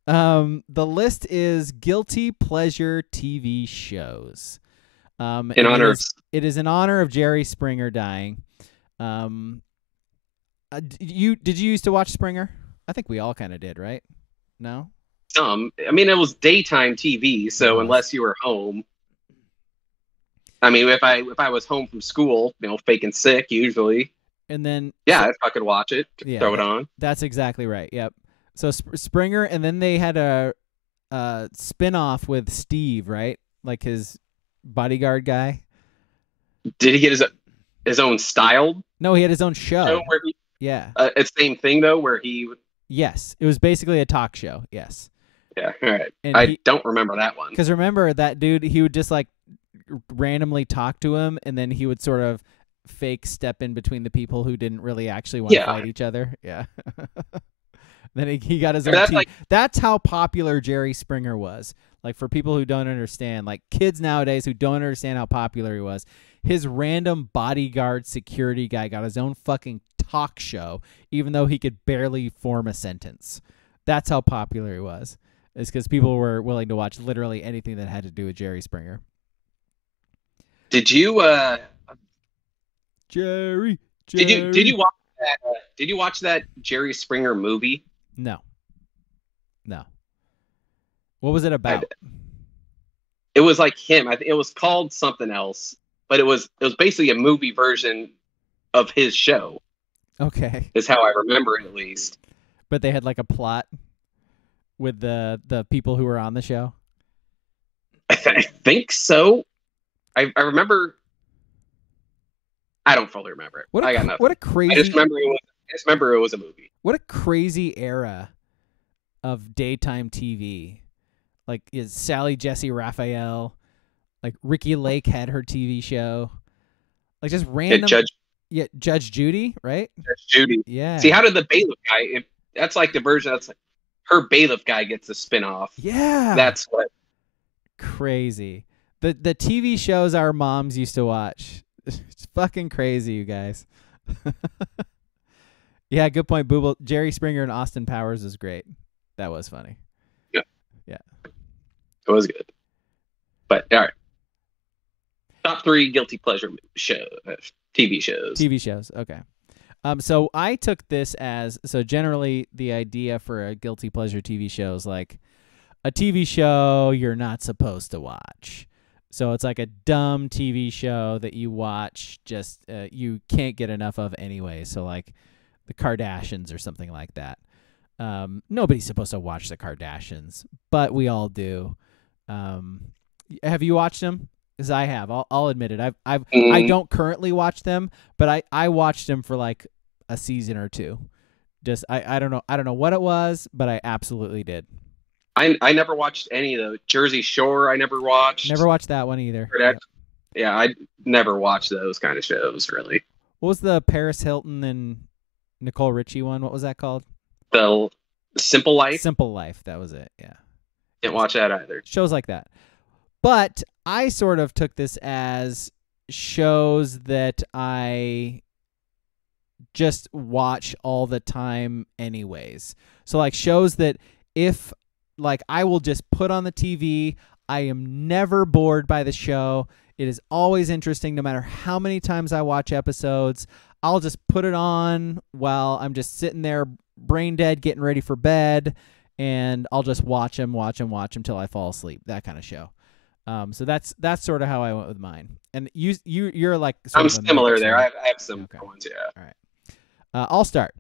The list is guilty pleasure TV shows. It is in honor of Jerry Springer dying. Did you used to watch Springer? I think we all kind of did, right? No? I mean, it was daytime TV, so unless you were home. I mean, if I was home from school, faking sick usually. And then if I could watch it, throw it on. That's exactly right. Yep. So Springer, and then they had a spin-off with Steve, right? Like his bodyguard guy. Did he get his own style? No, he had his own show. Where he, yeah. It's the same thing though, where he. Yes, it was basically a talk show. Yes. Yeah. All right. And don't remember that one. Because remember that dude, he would just like randomly talk to him, and then he would sort of fake step in between the people who didn't really actually want to fight each other. Yeah. Then he got his own team. That's how popular Jerry Springer was. Like, for people who don't understand, like kids nowadays who don't understand how popular he was, his random bodyguard security guy got his own fucking talk show, even though he could barely form a sentence. That's how popular he was. It's because people were willing to watch literally anything that had to do with Jerry Springer. Did you Jerry. Did you watch that? Did you watch that Jerry Springer movie? No. What was it about? It was like him. I think it was called something else, but it was basically a movie version of his show. Okay. Is how I remember it, at least. But they had like a plot with the people who were on the show? I think so. I remember. I don't fully remember it. I got nothing. What a crazy! I just remember it was a movie. What a crazy era of daytime TV. Like, is Sally Jesse Raphael, like Ricky Lake had her TV show, like just random. Judge Judy, right? Judge Judy. Yeah. See, how did the bailiff guy? That's like the version. That's like her bailiff guy gets a spinoff. Yeah. That's what. Crazy. The TV shows our moms used to watch. It's fucking crazy, you guys. Yeah, good point, Booble. Jerry Springer and Austin Powers is great. That was funny. Yeah. It was good. But, all right. Top 3 guilty pleasure TV shows. TV shows. Okay. So I took this as, so generally the idea for a guilty pleasure TV show is like a TV show you're not supposed to watch. So it's like a dumb TV show that you watch, just you can't get enough of anyway. So like the Kardashians or something like that. Nobody's supposed to watch the Kardashians, but we all do. Have you watched them? Because I have. I'll admit it. I don't currently watch them, but I watched them for like a season or two. Just I don't know what it was, but I absolutely did. I never watched any of those. Jersey Shore, I never watched. Never watched that one either. Yeah, I never watched those kind of shows, really. What was the Paris Hilton and Nicole Richie one? What was that called? The Simple Life? Simple Life, that was it, yeah. Didn't watch that either. Shows like that. But I sort of took this as shows that I just watch all the time anyways. So like shows that if like I will just put on the TV, I am never bored by the show. It is always interesting no matter how many times I watch episodes. I'll just put it on while I'm just sitting there brain dead getting ready for bed, and I'll just watch them till I fall asleep. That kind of show. So that's sort of how I went with mine. And you're like sort I'm of similar there. right? I have some ones, yeah. All right. I'll start.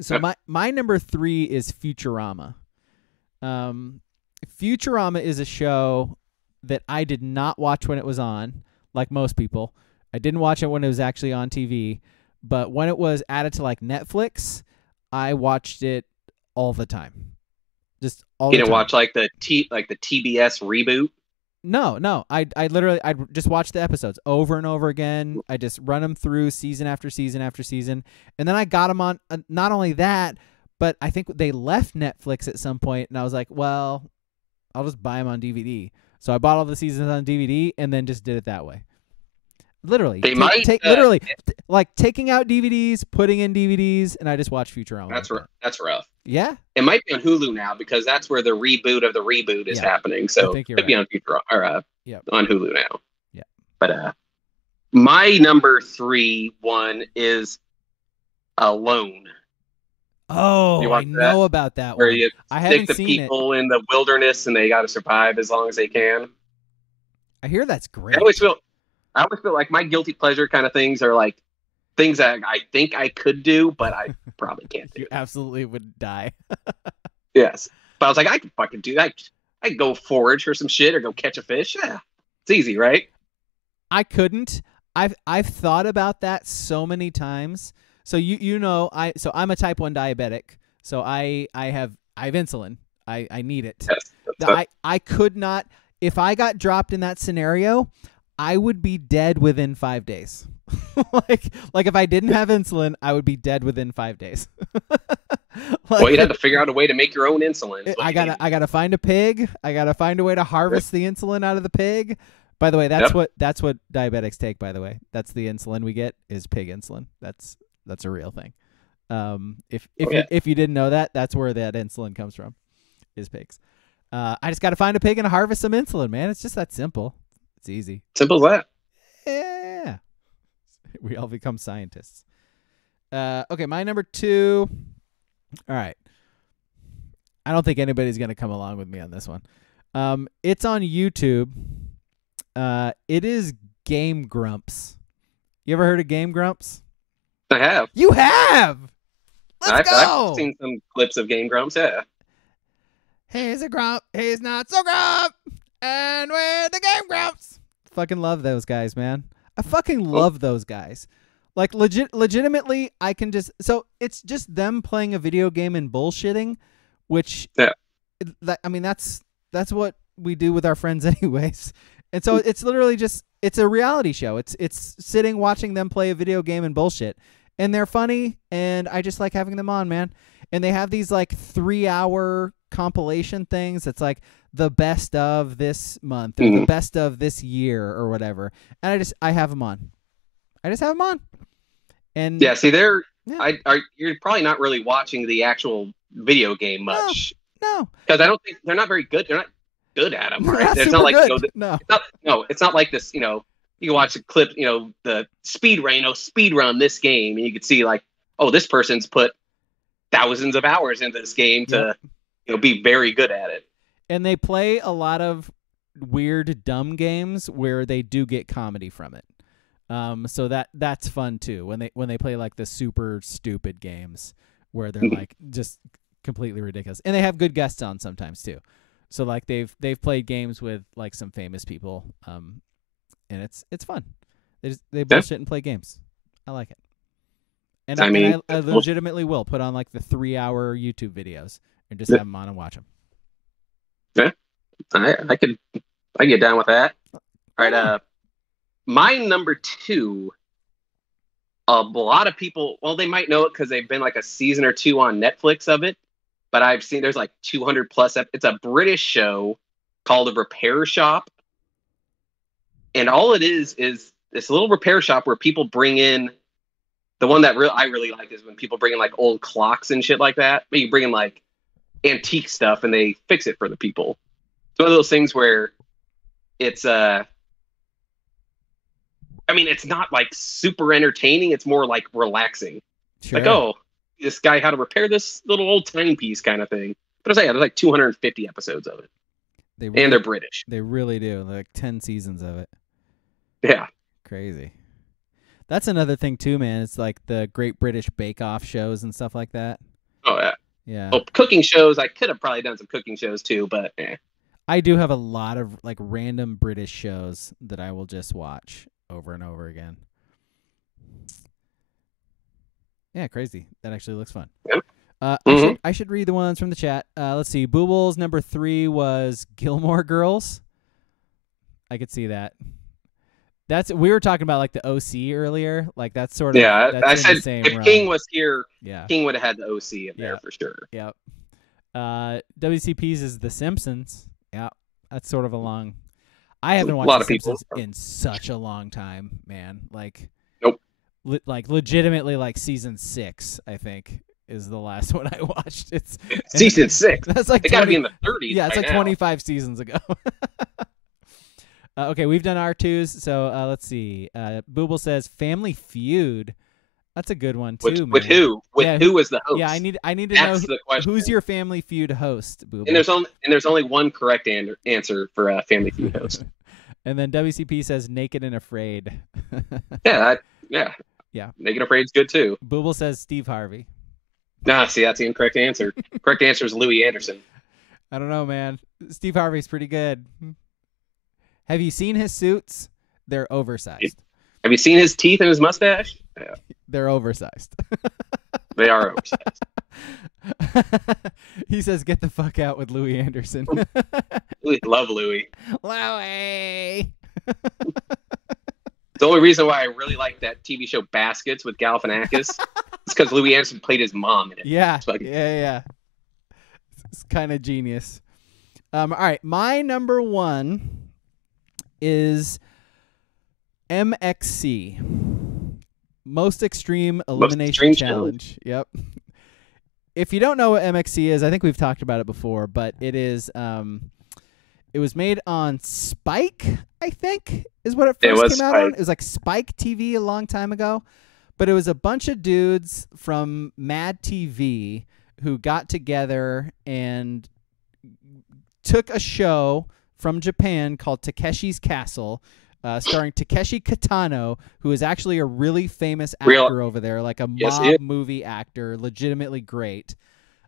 So my number 3 is Futurama. Futurama is a show that I did not watch when it was on, like most people. I didn't watch it when it was actually on TV, but when it was added to like Netflix, I watched it all the time. Just all the time. You didn't watch like the TBS reboot? No. I just watch the episodes over and over again. I just run them through season after season after season. And then I got them on, not only that, but I think they left Netflix at some point, and I was like, well, I'll just buy them on DVD. So I bought all the seasons on DVD and then just did it that way. Literally. Like taking out DVDs, putting in DVDs, and I just watched Futurama. That's rough. Yeah? It might be on Hulu now because that's where the reboot of the reboot is happening. So it could be on Futurama or on Hulu now. Yeah. But my number 3 one is Alone. Oh, I know about that where one. you I stick haven't the seen people in the wilderness and they got to survive as long as they can. I hear that's great. I always feel like my guilty pleasure kind of things are like things that I think I could do, but I probably can't do. You absolutely would die. Yes. But I was like, I can fucking do that. I can go forage for some shit or go catch a fish. Yeah. It's easy, right? I couldn't. I've thought about that so many times. So I'm a type 1 diabetic. So I have insulin. I need it. Yes, I could not, if I got dropped in that scenario, I would be dead within 5 days. like if I didn't have insulin, I would be dead within 5 days. Well, you'd have to figure out a way to make your own insulin. I gotta find a pig. I gotta find a way to harvest the insulin out of the pig. By the way, that's what diabetics take. By the way, that's the insulin we get is pig insulin. That's a real thing. If you didn't know that, that's where that insulin comes from, is pigs. I just got to find a pig and harvest some insulin, man. It's just that simple. It's easy. Simple as that. Yeah. We all become scientists. Okay, my number 2. All right. I don't think anybody's going to come along with me on this one. It's on YouTube. It is Game Grumps. You ever heard of Game Grumps? I have. You have? Let's go! I've seen some clips of Game Grumps, yeah. He's a grump, he's not so grump, and we're the Game Grumps. Fucking love those guys, man. I fucking love those guys. Like, legitimately, I can just... So, it's just them playing a video game and bullshitting, which... Yeah. I mean, that's what we do with our friends anyways. And so, it's literally just... It's a reality show. It's sitting, watching them play a video game and bullshit. And they're funny, and I just like having them on, man. And they have these, like, 3-hour compilation things that's like the best of this month or the best of this year or whatever. And I have them on. I just have them on. And yeah, see, you're probably not really watching the actual video game much. No. Because I don't think they're not very good. They're not good at them, right? It's not like it's not like this, You can watch the clip, the speed run this game, and you can see like, oh, this person's put thousands of hours into this game to be very good at it. And they play a lot of weird, dumb games where they do get comedy from it. So that's fun too when they play like the super stupid games where they're like just completely ridiculous, and they have good guests on sometimes too. So like they've played games with like some famous people, and it's fun. They bullshit and play games. I like it. And I legitimately will put on like the 3-hour YouTube videos and just have them on and watch them. Yeah, I could get down with that. All right, my number 2. A lot of people, well, they might know it because they've been like a season or 2 on Netflix of it. But I've seen there's like 200 plus. It's a British show called A Repair Shop, and all it is this little repair shop where people bring in. The one that I really like is when people bring in like old clocks and shit like that. But you bring in like antique stuff and they fix it for the people. It's one of those things where it's it's not like super entertaining. It's more like relaxing. Sure. Like, oh, this guy how to repair this little old timepiece kind of thing. But there's like 250 episodes of it. And they're British. They really do. Like 10 seasons of it. Yeah. Crazy. That's another thing too, man. It's like the Great British Bake Off shows and stuff like that. Oh yeah. Yeah. Well, cooking shows. I could have probably done some cooking shows too, but I do have a lot of like random British shows that I will just watch over and over again. Yeah, crazy. That actually looks fun. Yep. I should read the ones from the chat. Let's see. Booble's number 3 was Gilmore Girls. I could see that. We were talking about like the OC earlier. Like that's sort of I said if run. King was here, King would have had the OC in there for sure. Yep. WCP's is The Simpsons. Yeah, that's sort of a long. I haven't watched The Simpsons in such a long time, man. Like, nope. Like legitimately, like season 6, I think is the last one I watched. It's season 6. That's like it got to be in the 30s. Yeah, it's like 25 seasons ago. Okay, we've done our 2s, so let's see. Booble says Family Feud. That's a good one too, man. With who? Who is the host? Yeah, I need to know who's your Family Feud host, Booble. And there's only one correct answer for a Family Feud host. And then WCP says Naked and Afraid. Yeah. Naked and Afraid's good too. Booble says Steve Harvey. Nah, see, that's the incorrect answer. Correct answer is Louis Anderson. I don't know, man. Steve Harvey's pretty good. Have you seen his suits? They're oversized. Have you seen his teeth and his mustache? Yeah. They're oversized. They are oversized. He says, "Get the fuck out with Louis Anderson." Love Louis. Louis. The only reason why I really like that TV show Baskets with Galifianakis is because Louis Anderson played his mom in it. Yeah. Yeah. It's kind of genius. All right, my number 1 is MXC, Most Extreme Elimination Challenge. Yep. If you don't know what MXC is, I think we've talked about it before, but it is it was made on Spike, I think, is what it first came out on. It was like Spike TV a long time ago, but it was a bunch of dudes from Mad TV who got together and took a show from Japan called Takeshi's Castle, starring Takeshi Kitano, who is actually a really famous actor over there, like a mob movie actor, legitimately great.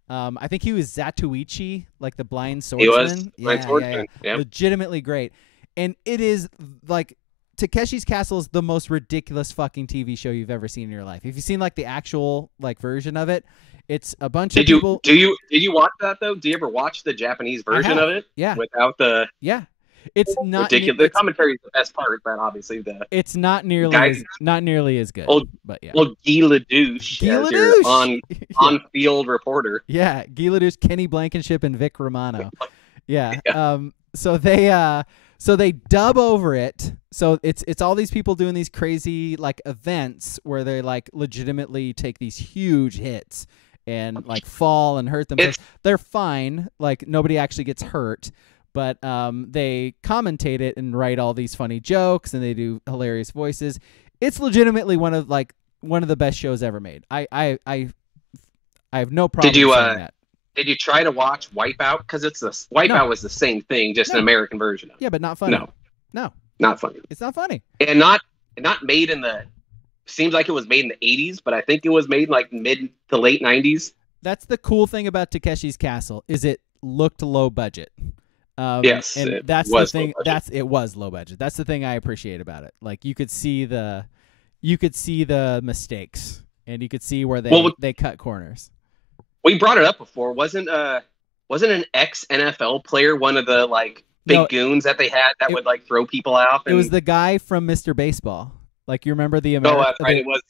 I think he was Zatoichi, like the blind swordsman. He was blind swordsman. Yeah. Legitimately great. And it is like Takeshi's Castle is the most ridiculous fucking TV show you've ever seen in your life. If you've seen like the actual like version of it, it's a bunch of people. Did you watch that though? Do you ever watch the Japanese version of it? Yeah. Without the it's not ridiculous. The commentary is the best part, but obviously it's not nearly as good. But yeah. Well, Guy Ledouche as your on-field reporter. Yeah, Guy Ledouche, Kenny Blankenship, and Vic Romano. Yeah. So they dub over it. So it's all these people doing these crazy like events where they like legitimately take these huge hits and like fall and hurt themselves. They're fine. Like nobody actually gets hurt. But they commentate it and write all these funny jokes, and they do hilarious voices. It's legitimately one of the best shows ever made. I have no problem saying that. Did you try to watch Wipeout? Because Wipeout was the same thing, just an American version of it. Yeah, but not funny. No, not funny. It's not funny, and not made in the. Seems like it was made in the 80s, but I think it was made in like mid to late 90s. That's the cool thing about Takeshi's Castle is it looked low budget. Yes, and that's the thing. It was low budget. That's the thing I appreciate about it. Like you could see the mistakes, and you could see where they cut corners. We brought it up before. Wasn't an ex-NFL player one of the like big goons that they had that would like throw people out? It was the guy from Mr. Baseball. Like you remember the American? Oh, that's right. It was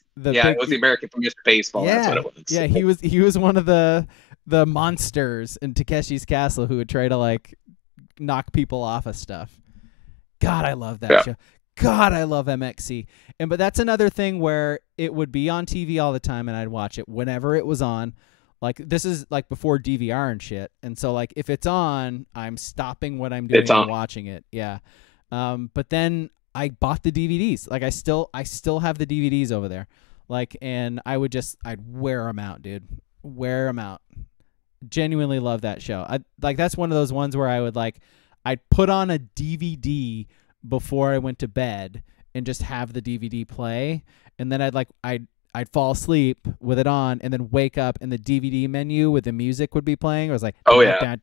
the American from Mr. Baseball. Yeah, that's what it was. Yeah, he was one of the monsters in Takeshi's Castle who would try to like knock people off of stuff. God, I love that show. God, I love MXC. But that's another thing where it would be on TV all the time, and I'd watch it whenever it was on. Like this is like before DVR and shit, and so like if it's on, I'm stopping what I'm doing and watching it. Yeah, but then I bought the DVDs. Like I still have the DVDs over there. Like, and I'd wear them out, dude. Wear them out. Genuinely love that show. That's one of those ones where I'd put on a DVD before I went to bed and just have the DVD play, and then I'd fall asleep with it on, and then wake up, and the DVD menu with the music would be playing. I was like, oh yeah,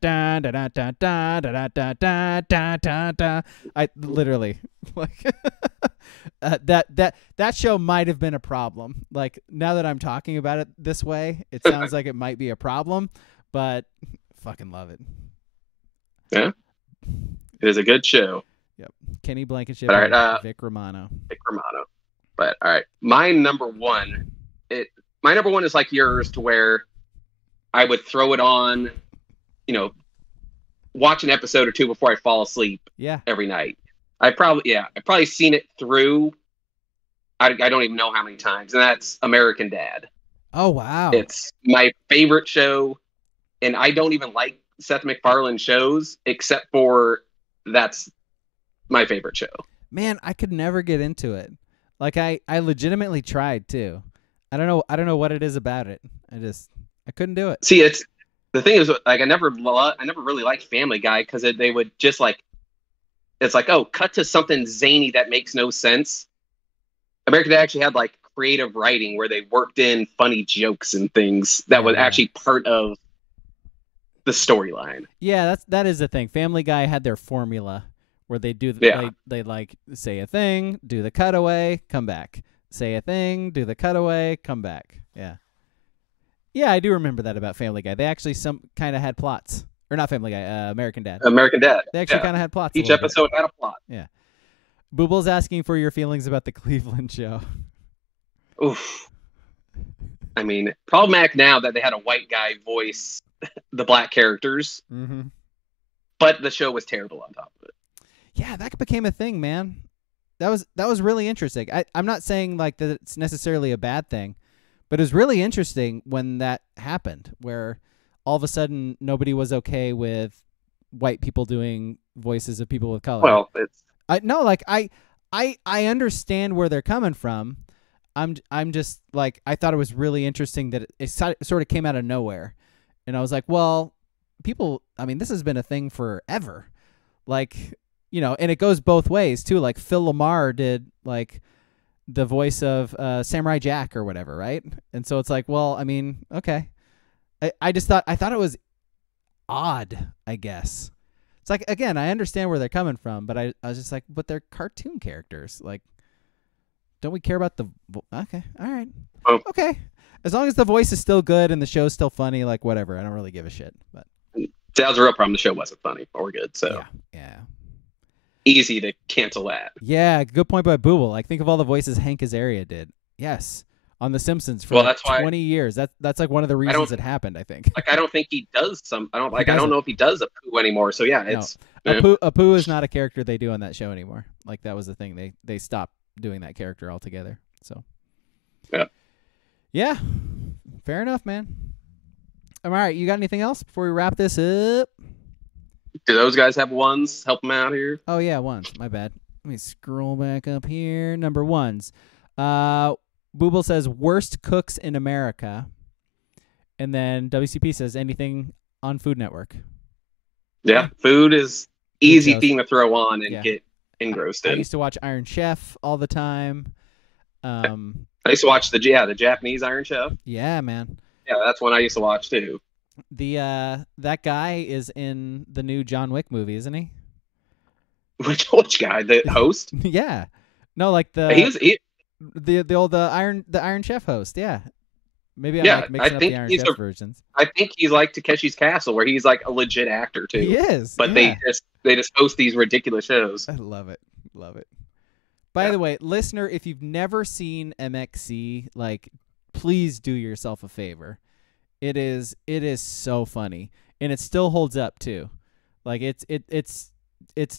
I literally like that show might have been a problem. Like now that I'm talking about it this way, it sounds like it might be a problem, but fucking love it. Yeah, it is a good show. Yep, Kenny Blankenship, and Vic Romano. But all right, my number one is like yours, to where I would throw it on, watch an episode or two before I fall asleep. Yeah. Every night. I've probably seen it through. I don't even know how many times, and that's American Dad. Oh wow! It's my favorite show, and I don't even like Seth MacFarlane shows, except for that's my favorite show. Man, I could never get into it. Like I legitimately tried too. I don't know what it is about it. I couldn't do it. See, it's the thing is, like I never really liked Family Guy because they would just like, it's like, oh, cut to something zany that makes no sense. American Dad actually had like creative writing where they worked in funny jokes and things that was actually part of the storyline. Yeah, that is the thing. Family Guy had their formula where they do they like say a thing, do the cutaway, come back. Say a thing, do the cutaway, come back. Yeah. Yeah, I do remember that about Family Guy. They actually some kind of had plots. Or not Family Guy, American Dad. American Dad. They actually kind of had plots. Each episode had a plot. Yeah. Booble's asking for your feelings about the Cleveland show. Oof. I mean, problematic now that they had a white guy voice the black characters. Mm-hmm. But the show was terrible on top of it. Yeah, that became a thing, man. That was really interesting. I'm not saying like that it's necessarily a bad thing, but it was really interesting when that happened, where all of a sudden nobody was okay with white people doing voices of people with color. Well, I understand where they're coming from. I'm just like, I thought it was really interesting that it sort of came out of nowhere, and I was like, well, people. I mean, this has been a thing forever, like. And it goes both ways too. Like Phil Lamar did like the voice of Samurai Jack or whatever, right? And so it's like, well, I mean, okay. I thought it was odd, I guess. It's like, again, I understand where they're coming from, but I was just like, but they're cartoon characters. Like, don't we care about the? Okay, all right, okay. As long as the voice is still good and the show's still funny, like whatever. I don't really give a shit. But that was a real problem. The show wasn't funny or good, so yeah. Easy to cancel that. Yeah, good point by Booble. Like, think of all the voices Hank Azaria did. Yes, on The Simpsons for that's 20 years. That's like one of the reasons it happened, I think. Like, I don't think he does I don't know if he does Apu anymore. So yeah, it's Apu is not a character they do on that show anymore. Like, that was the thing. They stopped doing that character altogether. So yeah, fair enough, man. All right, you got anything else before we wrap this up? Do those guys have ones? Help them out here. Oh yeah, ones. My bad. Let me scroll back up here. Number ones. Booble says worst cooks in America, and then WCP says anything on Food Network. Yeah, food is easy thing to throw on and get engrossed in. I used to watch Iron Chef all the time. I used to watch the Japanese Iron Chef. Yeah, man. Yeah, that's one I used to watch too. That guy is in the new John Wick movie, isn't he? Which guy? The host? Yeah. No, like the Iron Chef host. Yeah. Maybe I'm mixing up the Iron Chef versions. I think he's like Takeshi's Castle, where he's like a legit actor too. He is, but they just host these ridiculous shows. I love it. By the way, listener, if you've never seen MXC, like, please do yourself a favor. It is so funny, and it still holds up too. Like it's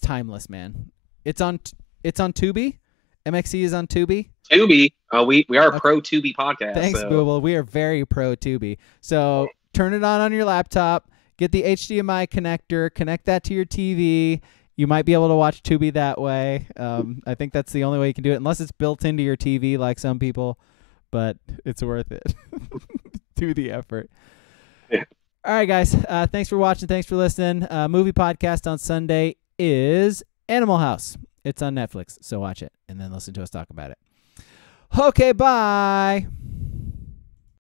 timeless, man. It's on Tubi. MXC is on Tubi. Tubi. We are a pro Tubi podcast. Thanks, Booble. We are very pro Tubi. So turn it on your laptop. Get the HDMI connector. Connect that to your TV. You might be able to watch Tubi that way. I think that's the only way you can do it, unless it's built into your TV like some people. But it's worth it. Do the effort. Yeah. All right, guys. Thanks for watching. Thanks for listening. Movie podcast on Sunday is Animal House. It's on Netflix, so watch it and then listen to us talk about it. Okay, bye.